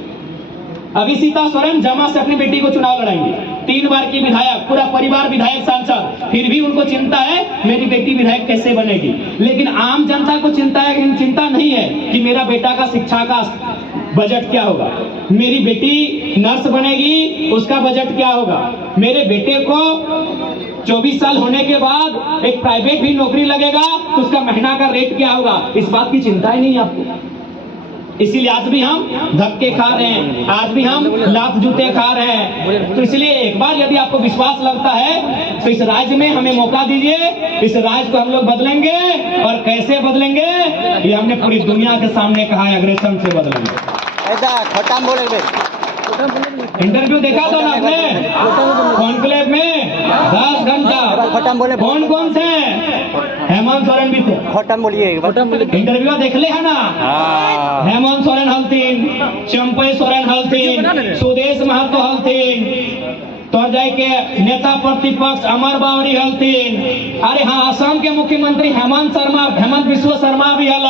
अभी सीता सोरेन जमा से अपनी बेटी को चुनाव लड़ाएंगी, 3 बार की विधायक, पूरा परिवार विधायक सांसद, फिर भी उनको चिंता है मेरी बेटी विधायक कैसे बनेगी। लेकिन आम जनता को चिंता है, चिंता नहीं है कि मेरा बेटा का शिक्षा का बजट क्या होगा, मेरी बेटी नर्स बनेगी उसका बजट क्या होगा, मेरे बेटे को 24 साल होने के बाद एक प्राइवेट भी नौकरी लगेगा तो उसका महीना का रेट क्या होगा, इस बात की चिंता ही नहीं है आपको। इसीलिए आज भी हम धक्के खा रहे हैं, आज भी हम लात जूते खा रहे हैं। तो इसलिए एक बार यदि आपको विश्वास लगता है तो इस राज्य में हमें मौका दीजिए, इस राज्य को हम लोग बदलेंगे। और कैसे बदलेंगे ये हमने पूरी दुनिया के सामने कहा है, अग्रेशन से बदलेंगे। इंटरव्यू देखा था ना आपने कॉन्क्लेव में 10 घंटा, कौन कौन से? हेमंत सोरेन भी थे। इंटरव्यू देख ले है ना, हेमंत सोरेन हलतीन, चंपई सोरेन हलतीन, सुदेश महतो हलतीन, तो जाए के नेता प्रतिपक्ष अमर बावरी हलतीन। अरे हाँ, असम के मुख्यमंत्री हेमंत बिस्व शर्मा भी हल।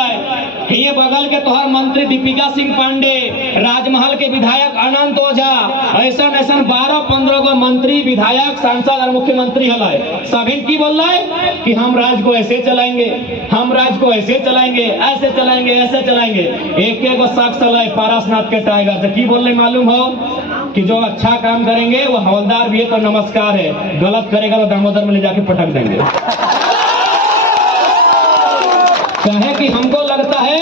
ये बगल के तोहर मंत्री दीपिका सिंह पांडे, राजमहल के विधायक अनंत ओझा, ऐसा 12-15 गो मंत्री, विधायक, सांसद और मुख्यमंत्री हल। सभी की बोल रहा है कि हम राज्य को ऐसे चलाएंगे, हम राज्य को ऐसे चलाएंगे, ऐसे चलाएंगे, ऐसे चलाएंगे। एक शख्स है पारसनाथ के टाइगर, तो की बोल रहे मालूम हो कि जो अच्छा काम करेंगे वो हवलदार भी है तो नमस्कार है, गलत करेगा तो दामोदर में ले जाके पटक देंगे। कहे कि हमको लगता है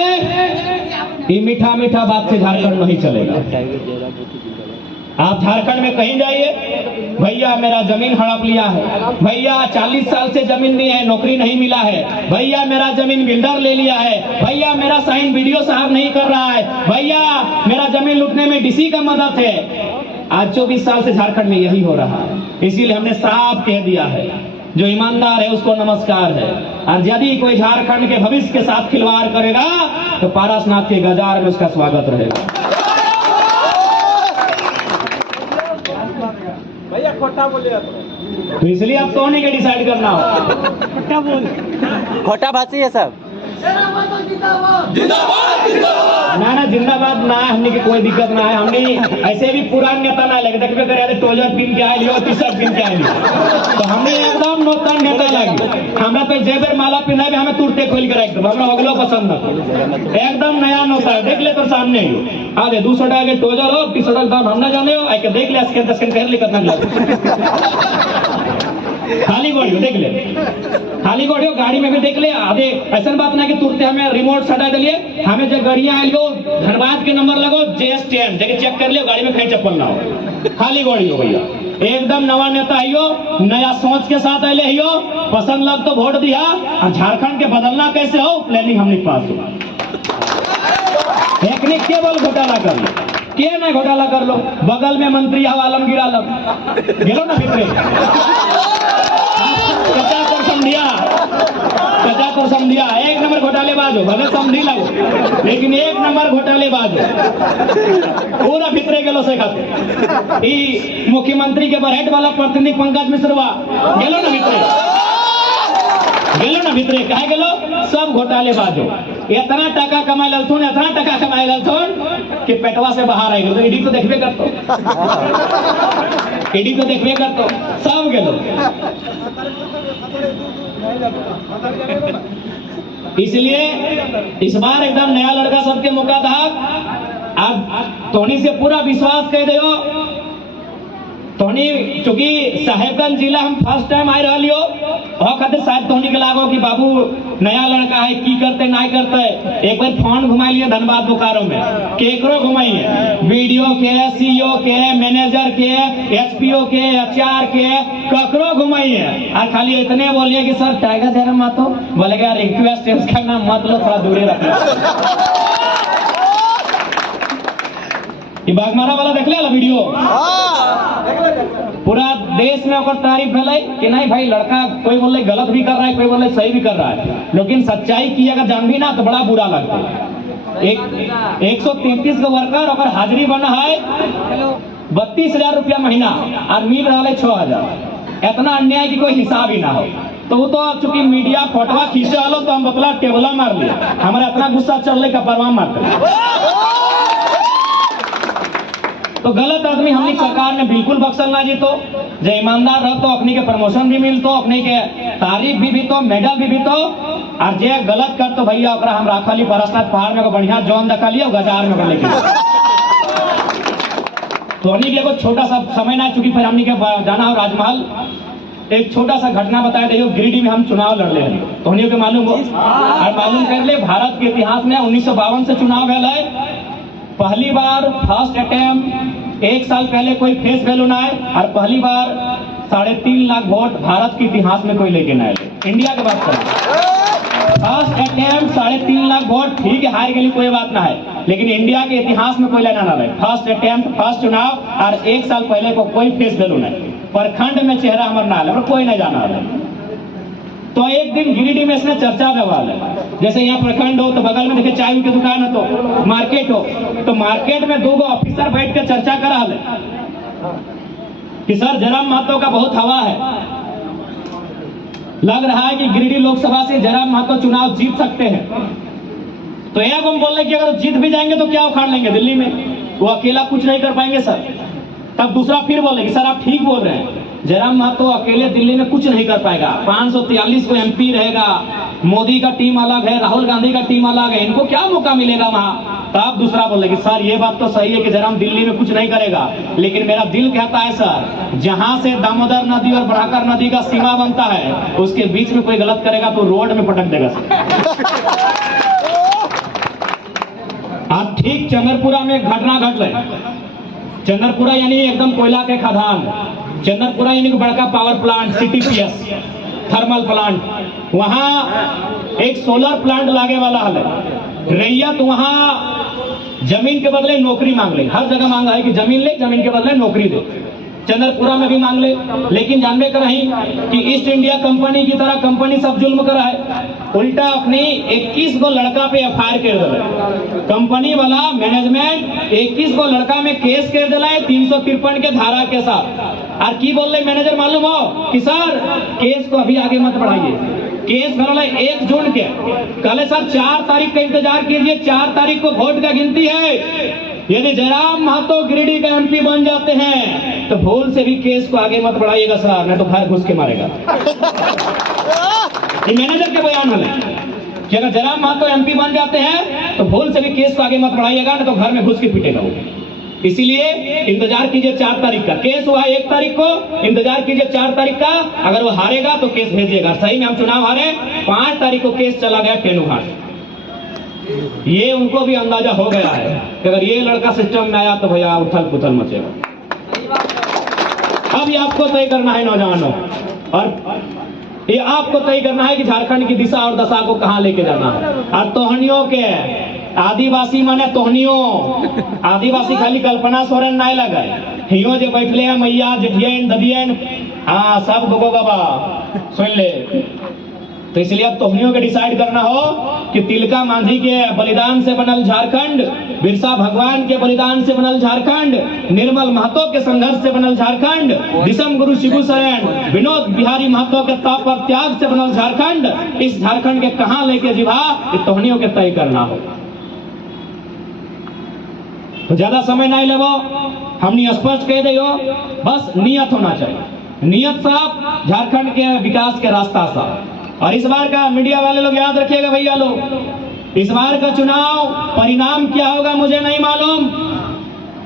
ये मीठा मीठा बात से झारखंड नहीं चलेगा। आप झारखंड में कहीं जाइए, भैया मेरा जमीन हड़प लिया है, भैया 40 साल से जमीन नहीं है, नौकरी नहीं मिला है, भैया मेरा जमीन बिल्डर ले लिया है, भैया मेरा साइन वीडियो साहब नहीं कर रहा है, भैया मेरा जमीन लूटने में डीसी का मदद है। आज 24 साल से झारखंड में यही हो रहा है। इसीलिए हमने साफ कह दिया है, जो ईमानदार है उसको नमस्कार है, और यदि कोई झारखंड के भविष्य के साथ खिलवाड़ करेगा तो पारसनाथ के गजार में उसका स्वागत रहेगा। भैया खोटा बोले तो इसलिए आप कौन है कि डिसाइड करना हो। खोटा भाषी है सब। ना ना जिंदाबाद ना, हमने की कोई दिक्कत ना है। हमने ऐसे भी पुरान नेता ना लगे, देखबे करे टोजर पिन के आए लियो, टी-शर्ट पिन के आए लियो, तो हमने एकदम नौतन नेता लगी। हमरा पे जेबर माला पिनाए में हमें तुरते खोल के रख दो, हमरा अगलो पसंद ना, एकदम नया नौता देख ले तो सामने ही आ दे 200 टाका के टोजर हो, टी-शर्ट का दाम हम ना जाने हो, आके देख ले, स्कैन कर ले कितना खाली गोड़ियो देख ले, खाली गोड़ियो गाड़ी में भी देख ले। आधे ऐसा बात ना कि तुरंत हमें रिमोट सटा दिलिए, हमें जो गाड़ियां आई लो धनबाद के नंबर लगो JS10 देखे चेक कर लियो, गाड़ी में कहीं चप्पल ना हो, खाली गोड़ी हो भैया। एकदम नवा नेता आइयो, नया सोच के साथ आए हियो, पसंद लग तो वोट दिया। और झारखंड के बदलना कैसे हो, प्लानिंग हमने पास हो। टेक्निक केवल घोटाला कर लो, के ना घोटाला कर लो, बगल में मंत्री आलम गिरा लो, गेलो ना भितरे 50 समझिया, चाचा तो समझिया, एक नंबर घोटालेबाज हो, भले समझी लगो, लेकिन एक नंबर घोटालेबाज हो। पूरा भितरे गेलो से खाते ई मुख्यमंत्री के बरहेट वाला प्रतिनिधि पंकज मिश्रवा गेलो ना भितरे कहे गेलो सब घोटालेबाज हो। इतना टका कमाए ललथुन, इतना टका कमाए ललथुन कि पेटवा से बाहर आ गए। ईडी तो देखबे करतो, ईडी तो देखबे करतो, सब गेलो। इसलिए इस बार एकदम नया लड़का सबके मौका था। अब तोनी से पूरा विश्वास कह दो, तोनी चूंकि साहेबगंज जिला हम फर्स्ट टाइम आ रही हो, खातिर शायद तोनी के लागो कि बाबू नया लड़का है, की करते नहीं करते। एक बार फोन घुमा लिए धनबाद बोकारो में, केकरो घुमाइए, वीडियो के, सीईओ के, मैनेजर के, एचपीओ के, एचआर के, ककरो घुमाइए और खाली इतने बोलिए कि सर टाइगर जरा मत हो, बोलेगा रिक्वेस्ट है उसका नाम मत लो, थोड़ा दूरी रखना। ये बागमारा वाला देख ले वीडियो, पूरा देश में ओकर तारीफ भले कि नहीं भाई लड़का कोई बोले गलत भी कर रहा है, कोई बोले सही भी कर रहा है, लेकिन सच्चाई की अगर जान भी ना तो बड़ा बुरा लगता है। 133 का वर्कर अगर हाजिरी बना है 32,000 रुपया महीना और मिल रहा है 6,000, इतना अन्याय की कोई हिसाब ही ना हो। तो वो तो चूंकि मीडिया फोटवा खींचे वालो तो हम बतला टेबला मार लिया, हमारा इतना गुस्सा चलने का परवाह मारते। तो गलत आदमी हमनी सरकार ने बिल्कुल बख्शल ना जीतो, जो ईमानदार रह तो अपनी के प्रमोशन भी मिलतो, अपनी के तारीफ भी तो, मेडल भी तो, और जे गलत कर तो भैया ओकरा हम राखली परसनाथ पहाड़ में बढ़िया जौन देखा लिया गजार में लेके। तो हमनी के एगो छोटा सा समय ना, चूंकि फिर हमनी के जाना हो राजमहल, एक छोटा सा घटना बताया देखिए। गिरिडीह में हम चुनाव लड़ रहे हैं, तो हमनी के मालूम हो और मालूम कर ले, भारत के इतिहास में 1952 से चुनाव भेल है। पहली बार फर्स्ट अटेम्प्ट 1 साल पहले कोई फेस वैल्यू ना है, और पहली बार 3.5 लाख वोट भारत के इतिहास में कोई लेके ना आए। इंडिया के बात करें, फर्स्ट अटेम्प्ट 3.5 लाख वोट, ठीक है हार के लिए कोई बात ना है, लेकिन इंडिया के इतिहास में कोई लेना ना रहे। फर्स्ट अटेम्प्ट, फर्स्ट चुनाव, और 1 साल पहले को कोई फेस वैल्यू नहीं, प्रखंड में चेहरा हमारा ना है, कोई नहीं जाना है। तो एक दिन गिरिडीह में इसने चर्चा करवाल है, जैसे यहाँ प्रखंड हो तो बगल में देखिए चाय की दुकान है, तो मार्केट हो तो मार्केट में 2 ऑफिसर बैठ के चर्चा कर रहा है कि सर जयराम महतो का बहुत हवा है, लग रहा है कि गिरिडीह लोकसभा से जयराम महतो चुनाव जीत सकते हैं। तो एक हम बोल रहे कि अगर जीत भी जाएंगे तो क्या उखाड़ लेंगे दिल्ली में, वो अकेला कुछ नहीं कर पाएंगे सर। तब दूसरा फिर बोले कि सर आप ठीक बोल रहे हैं, जयराम महतो अकेले दिल्ली में कुछ नहीं कर पाएगा, 543 को एमपी रहेगा, मोदी का टीम अलग है, राहुल गांधी का टीम अलग है, इनको क्या मौका मिलेगा वहां। तब दूसरा बोले कि सर ये बात तो सही है कि जयराम दिल्ली में कुछ नहीं करेगा, लेकिन मेरा दिल कहता है सर जहां से दामोदर नदी और बराकर नदी का सीमा बनता है उसके बीच में कोई गलत करेगा तो रोड में पटक देगा सर। आज ठीक चंद्रपुरा में एक घटना घट रही, चंद्रपुरा यानी एकदम कोयला के खदान, चंद्रपुरा यानी बड़का power plant, CTPS thermal plant, वहां एक सोलर प्लांट लागे वाला है। रैयत वहां जमीन के बदले नौकरी मांग ले, हर जगह मांग है कि जमीन ले, जमीन के बदले नौकरी दे। चंद्रपुरा में भी मांग ले, लेकिन जानबे कर रही कि ईस्ट इंडिया कंपनी की तरह कंपनी सब जुल्म करा है, उल्टा अपनी 21 गो लड़का पे एफआईआर कर दिला। कंपनी वाला मैनेजमेंट 21 गो लड़का में केस कर दिला है 353 के धारा के साथ। और की बोल रहे मैनेजर मालूम हो कि सर केस को अभी आगे मत बढ़ाइए, केस भरल है 1 जून के, कल सर 4 तारीख का इंतजार कीजिए, 4 तारीख को वोट का गिनती है। यदि जयराम महतो गिरिडीह का एमपी बन जाते हैं तो भूल से भी केस को आगे मत बढ़ाइएगा सर, नहीं तो घर घुस के मारेगा। ये मैनेजर के बयान है कि अगर जयराम महतो एमपी बन जाते हैं तो भूल से भी केस को आगे मत बढ़ाइएगा, नहीं तो घर में घुस के पीटेगा वो। इसीलिए इंतजार कीजिए 4 तारीख का, केस हुआ 1 तारीख को, इंतजार कीजिए 4 तारीख का, अगर वो हारेगा तो केस भेजिएगा। सही में हम चुनाव हारे, 5 तारीख को केस चला गया टेनुहाट। ये उनको भी अंदाजा हो गया है कि अगर ये लड़का सिस्टम में आया तो भैया उथल पुथल मचेगा। अब ये आपको तय करना है नौजवानों, और ये आपको तय करना है कि झारखंड की दिशा और दशा को कहां लेके जाना है। और तोहनियों के आदिवासी माने तोहनियों, आदिवासी खाली कल्पना सोरेन नहीं लगा, हियो जो बैठले हैं मैया जेठियन ददियन, हाँ सब गोगो गबा सुन ले, तो इसलिए अब तोहनियों के डिसाइड करना हो कि तिलका मांझी के बलिदान से बनल झारखंड, बिरसा भगवान के बलिदान से बनल झारखंड, निर्मल महतो के संघर्ष से बनल झारखंड, दिसम गुरु शिबू सोरेन, विनोद बिहारी महतो के तप और त्याग से बनल झारखंड, इस झारखंड के कहां लेके जिभा ये तोहनियों के तय करना हो। तो ज्यादा समय नहीं लेवो, हमने स्पष्ट कह दियो, बस नियत होना चाहिए, नियत साफ, झारखंड के विकास के रास्ता साफ। और इस बार का मीडिया वाले लोग याद रखिएगा भैया लोग, इस बार का चुनाव परिणाम क्या होगा मुझे नहीं मालूम,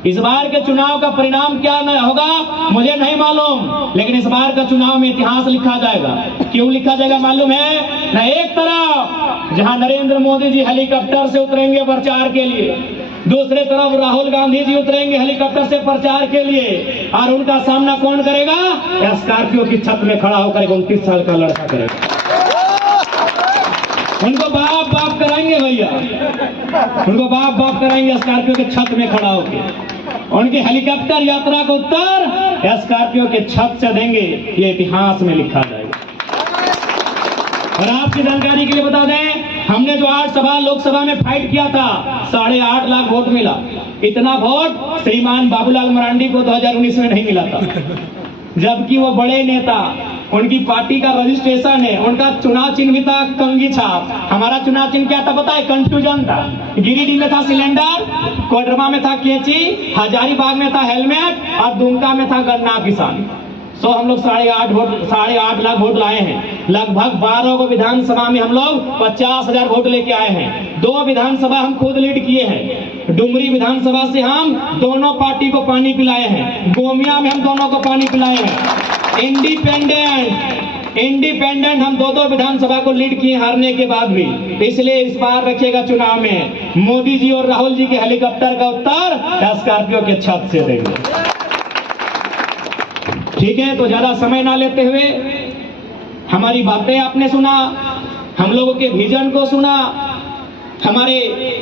इस बार के चुनाव का परिणाम क्या होगा मुझे नहीं मालूम, लेकिन इस बार का चुनाव में इतिहास लिखा जाएगा। क्यों लिखा जाएगा मालूम है? न एक तरफ जहां नरेंद्र मोदी जी हेलीकॉप्टर से उतरेंगे प्रचार के लिए, दूसरे तरफ राहुल गांधी जी उतरेंगे हेलीकॉप्टर से प्रचार के लिए, और उनका सामना कौन करेगा? स्कॉर्पियो की छत में खड़ा होकर 29 साल का लड़का करेगा। उनको बाप बाप कराएंगे भैया, उनको बाप बाप कराएंगे स्कॉर्पियो के छत में खड़ा होकर। उनकी हेलीकॉप्टर यात्रा को उत्तर स्कॉर्पियो के छत से देंगे, ये इतिहास में लिखा जाएगा। और आपकी जानकारी के लिए बता दें, हमने जो 8 सभा लोकसभा में फाइट किया था, 8.5 लाख वोट मिला। इतना वोट श्रीमान बाबूलाल मरांडी को 2019 में नहीं मिला था, जबकि वो बड़े नेता, उनकी पार्टी का रजिस्ट्रेशन है, उनका चुनाव चिन्ह भी था कंगी छाप। हमारा चुनाव चिन्ह क्या था पता है? कंफ्यूजन था। गिरिडीह में था सिलेंडर, कोडरमा में था कैंची, हजारीबाग में था हेलमेट और दुमका में था गन्ना किसान। सो हम लोग 8.5 लाख वोट लाए हैं। लगभग 12 को विधानसभा में हम लोग 50,000 वोट लेके आए हैं। 2 विधानसभा हम खुद लीड किए हैं। डुमरी विधानसभा से हम दोनों पार्टी को पानी पिलाए हैं, गोमिया में हम दोनों को पानी पिलाए हैं। इंडिपेंडेंट हम 2 विधानसभा को लीड किए हारने के बाद भी। इसलिए इस बार रखिएगा चुनाव में मोदी जी और राहुल जी के हेलीकॉप्टर का उत्तर स्कॉर्पियो के छत से देंगे। ठीक है, तो ज्यादा समय ना लेते हुए हमारी बातें आपने सुना, हम लोगों के विजन को सुना, हमारे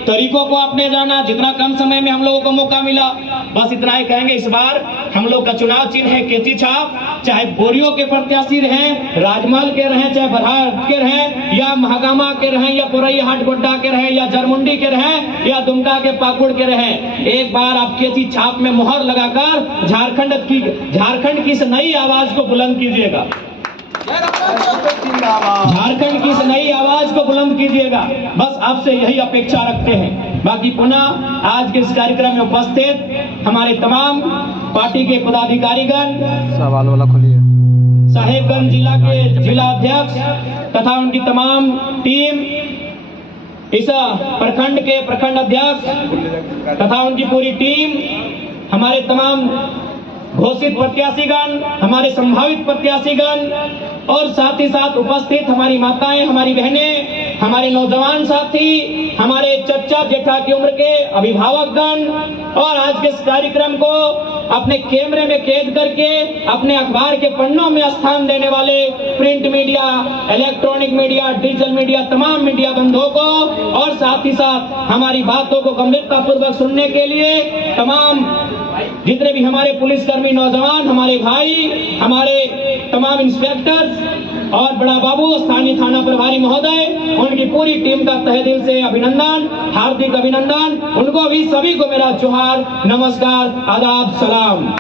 तरीकों को आपने जाना, जितना कम समय में हम लोगों को मौका मिला। बस इतना ही कहेंगे, इस बार हम लोग का चुनाव चिन्ह है कैंची छाप। चाहे बोरियो के प्रत्याशी रहें, राजमहल के रहें, चाहे बरहाट के रहें, या महागामा के रहें, या पुरैयाहाट गोड्डा के रहें, या जरमुंडी के रहें, या दुमका के पाकुड़ के रहें, एक बार आप कैंची छाप में मोहर लगाकर झारखंड की इस नई आवाज को बुलंद कीजिएगा। झारखंड की इस नई आवाज को बुलंद कीजिएगा, बस आपसे यही अपेक्षा रखते हैं। बाकी पुनः आज के इस कार्यक्रम में उपस्थित हमारे तमाम पार्टी के पदाधिकारीगण, सवाल वाला खोलिए, साहेबगंज जिला के जिला अध्यक्ष तथा उनकी तमाम टीम, इस प्रखंड के प्रखंड अध्यक्ष तथा उनकी पूरी टीम, हमारे तमाम घोषित प्रत्याशीगण, हमारे संभावित प्रत्याशीगण, और साथ ही साथ उपस्थित हमारी माताएं, हमारी बहनें, हमारे नौजवान साथी, हमारे चचा जेठा की उम्र के अभिभावकगण, और आज के इस कार्यक्रम को अपने कैमरे में कैद करके अपने अखबार के पन्नों में स्थान देने वाले print media, electronic media, digital media, तमाम मीडिया बंधुओं को, और साथ ही साथ हमारी बातों को गंभीरता पूर्वक सुनने के लिए तमाम जितने भी हमारे पुलिसकर्मी नौजवान, हमारे भाई, हमारे तमाम इंस्पेक्टर्स और बड़ा बाबू, स्थानीय थाना प्रभारी महोदय, उनकी पूरी टीम का तहे दिल से अभिनंदन, हार्दिक अभिनंदन। उनको भी सभी को मेरा जोहार, नमस्कार, आदाब, सलाम।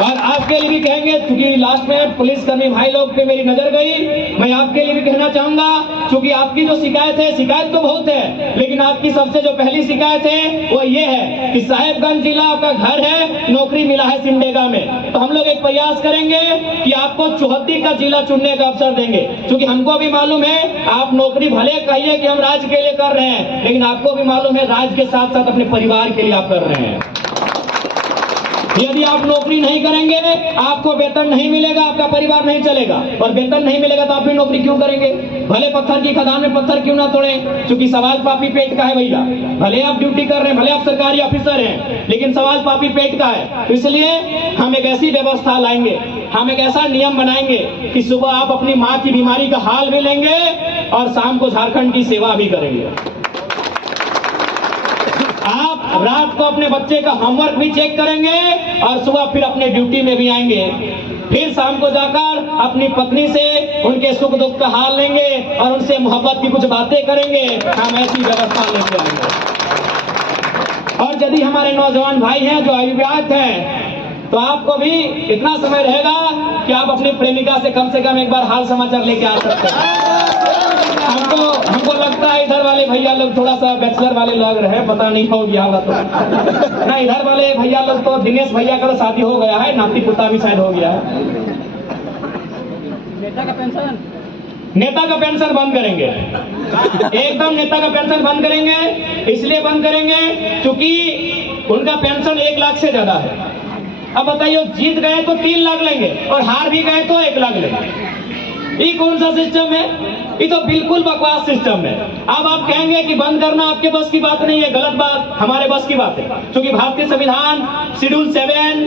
और आपके लिए भी कहेंगे, क्योंकि लास्ट में पुलिसकर्मी भाई लोग पे मेरी नजर गई, मैं आपके लिए भी कहना चाहूंगा, क्योंकि आपकी जो शिकायत है, शिकायत तो बहुत है, लेकिन आपकी सबसे जो पहली शिकायत है वो ये है कि साहेबगंज जिला आपका घर है, नौकरी मिला है सिमडेगा में। तो हम लोग एक प्रयास करेंगे कि आपको चौहद्दी का जिला चुनने का अवसर देंगे, क्योंकि हमको भी मालूम है आप नौकरी भले कहिए कि हम राज्य के लिए कर रहे हैं, लेकिन आपको भी मालूम है राज्य के साथ साथ अपने परिवार के लिए आप कर रहे हैं। यदि आप नौकरी नहीं करेंगे, आपको वेतन नहीं मिलेगा, आपका परिवार नहीं चलेगा, और वेतन नहीं मिलेगा तो आप भी नौकरी क्यों करेंगे? भले पत्थर की खदान में पत्थर क्यों ना तोड़े, क्योंकि सवाल पापी पेट का है भैया। भले आप ड्यूटी कर रहे हैं, भले आप सरकारी ऑफिसर हैं, लेकिन सवाल पापी पेट का है। तो इसलिए हम एक ऐसी व्यवस्था लाएंगे, हम एक ऐसा नियम बनाएंगे कि सुबह आप अपनी माँ की बीमारी का हाल भी लेंगे और शाम को झारखंड की सेवा भी करेंगे। आप रात को अपने बच्चे का होमवर्क भी चेक करेंगे और सुबह फिर अपने ड्यूटी में भी आएंगे। फिर शाम को जाकर अपनी पत्नी से उनके सुख दुख का हाल लेंगे और उनसे मोहब्बत की कुछ बातें करेंगे। हम ऐसी व्यवस्था लेके आएंगे। और यदि हमारे नौजवान भाई हैं जो अविवाहित हैं, तो आपको भी इतना समय रहेगा कि आप अपनी प्रेमिका से कम एक बार हाल समाचार लेके आ सकते हैं। हमको लगता है इधर वाले भैया लोग थोड़ा सा बैचलर वाले लग रहे हैं, पता नहीं हो गया होगा तो ना। इधर वाले भैया लोग तो दिनेश भैया का तो शादी हो गया है, नाती पुता भी शायद हो गया है। नेता का पेंशन बंद करेंगे, एकदम नेता का पेंशन बंद करेंगे। इसलिए बंद करेंगे क्योंकि उनका पेंशन 1 लाख से ज्यादा है। अब बताइए, जीत गए तो 3 लाख लेंगे और हार भी गए तो 1 लाख लेंगे। ये कौन सा सिस्टम है? ये तो बिल्कुल बकवास सिस्टम है। अब आप कहेंगे कि बंद करना आपके बस की बात नहीं है, गलत बात, हमारे बस की बात है। क्योंकि भारतीय संविधान शेड्यूल 7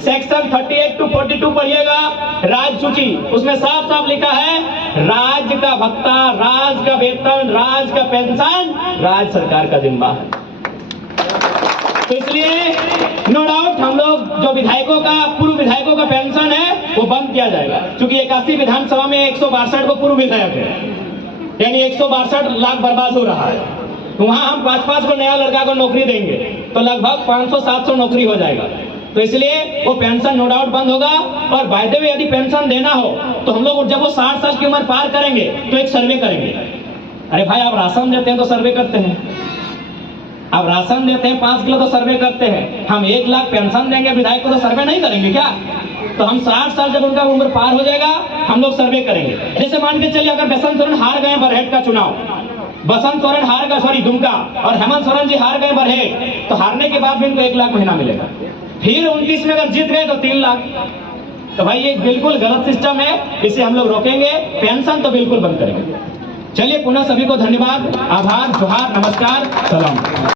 सेक्शन 38 to 42 पढ़िएगा, राज्य सूची, उसमें साफ साफ लिखा है राज्य का भत्ता, राज्य का वेतन, राज्य का पेंशन राज्य सरकार का जिम्मा है। तो इसलिए नो डाउट हम लोग जो विधायकों का, पूर्व विधायकों का पेंशन है वो बंद किया जाएगा। क्योंकि 81 विधानसभा में 162 को पूर्व विधायक है, यानी 162 लाख बर्बाद हो रहा है। तो वहां हम 5-5 को नया लड़का को नौकरी देंगे तो लगभग 500-700 नौकरी हो जाएगा। तो इसलिए वो पेंशन नो डाउट बंद होगा। और बाय द वे यदि पेंशन देना हो तो हम लोग जब वो 60 साल की उम्र पार करेंगे तो एक सर्वे करेंगे। अरे भाई, आप राशन देते हैं तो सर्वे करते हैं, आप राशन देते हैं 5 किलो तो सर्वे करते हैं। हम 1 लाख पेंशन देंगे विधायक को तो सर्वे नहीं करेंगे क्या? तो हम 60 साल जब उनका उम्र पार हो जाएगा हम लोग सर्वे करेंगे। जैसे मान के चलिए, अगर बसंत सोरेन हार गए बरहेट का चुनाव, बसंत सोरेन हार गए, सॉरी दुमका, और हेमंत सोरेन जी हार गए बरहेट, तो हारने के बाद भी इनको 1 लाख महीना मिलेगा। फिर 29 में अगर जीत गए तो 3 लाख। तो भाई ये बिल्कुल गलत सिस्टम है, इसे हम लोग रोकेंगे। पेंशन तो बिल्कुल बंद करेंगे। चलिए, पुनः सभी को धन्यवाद, आभार, जोहार, नमस्कार, सलाम।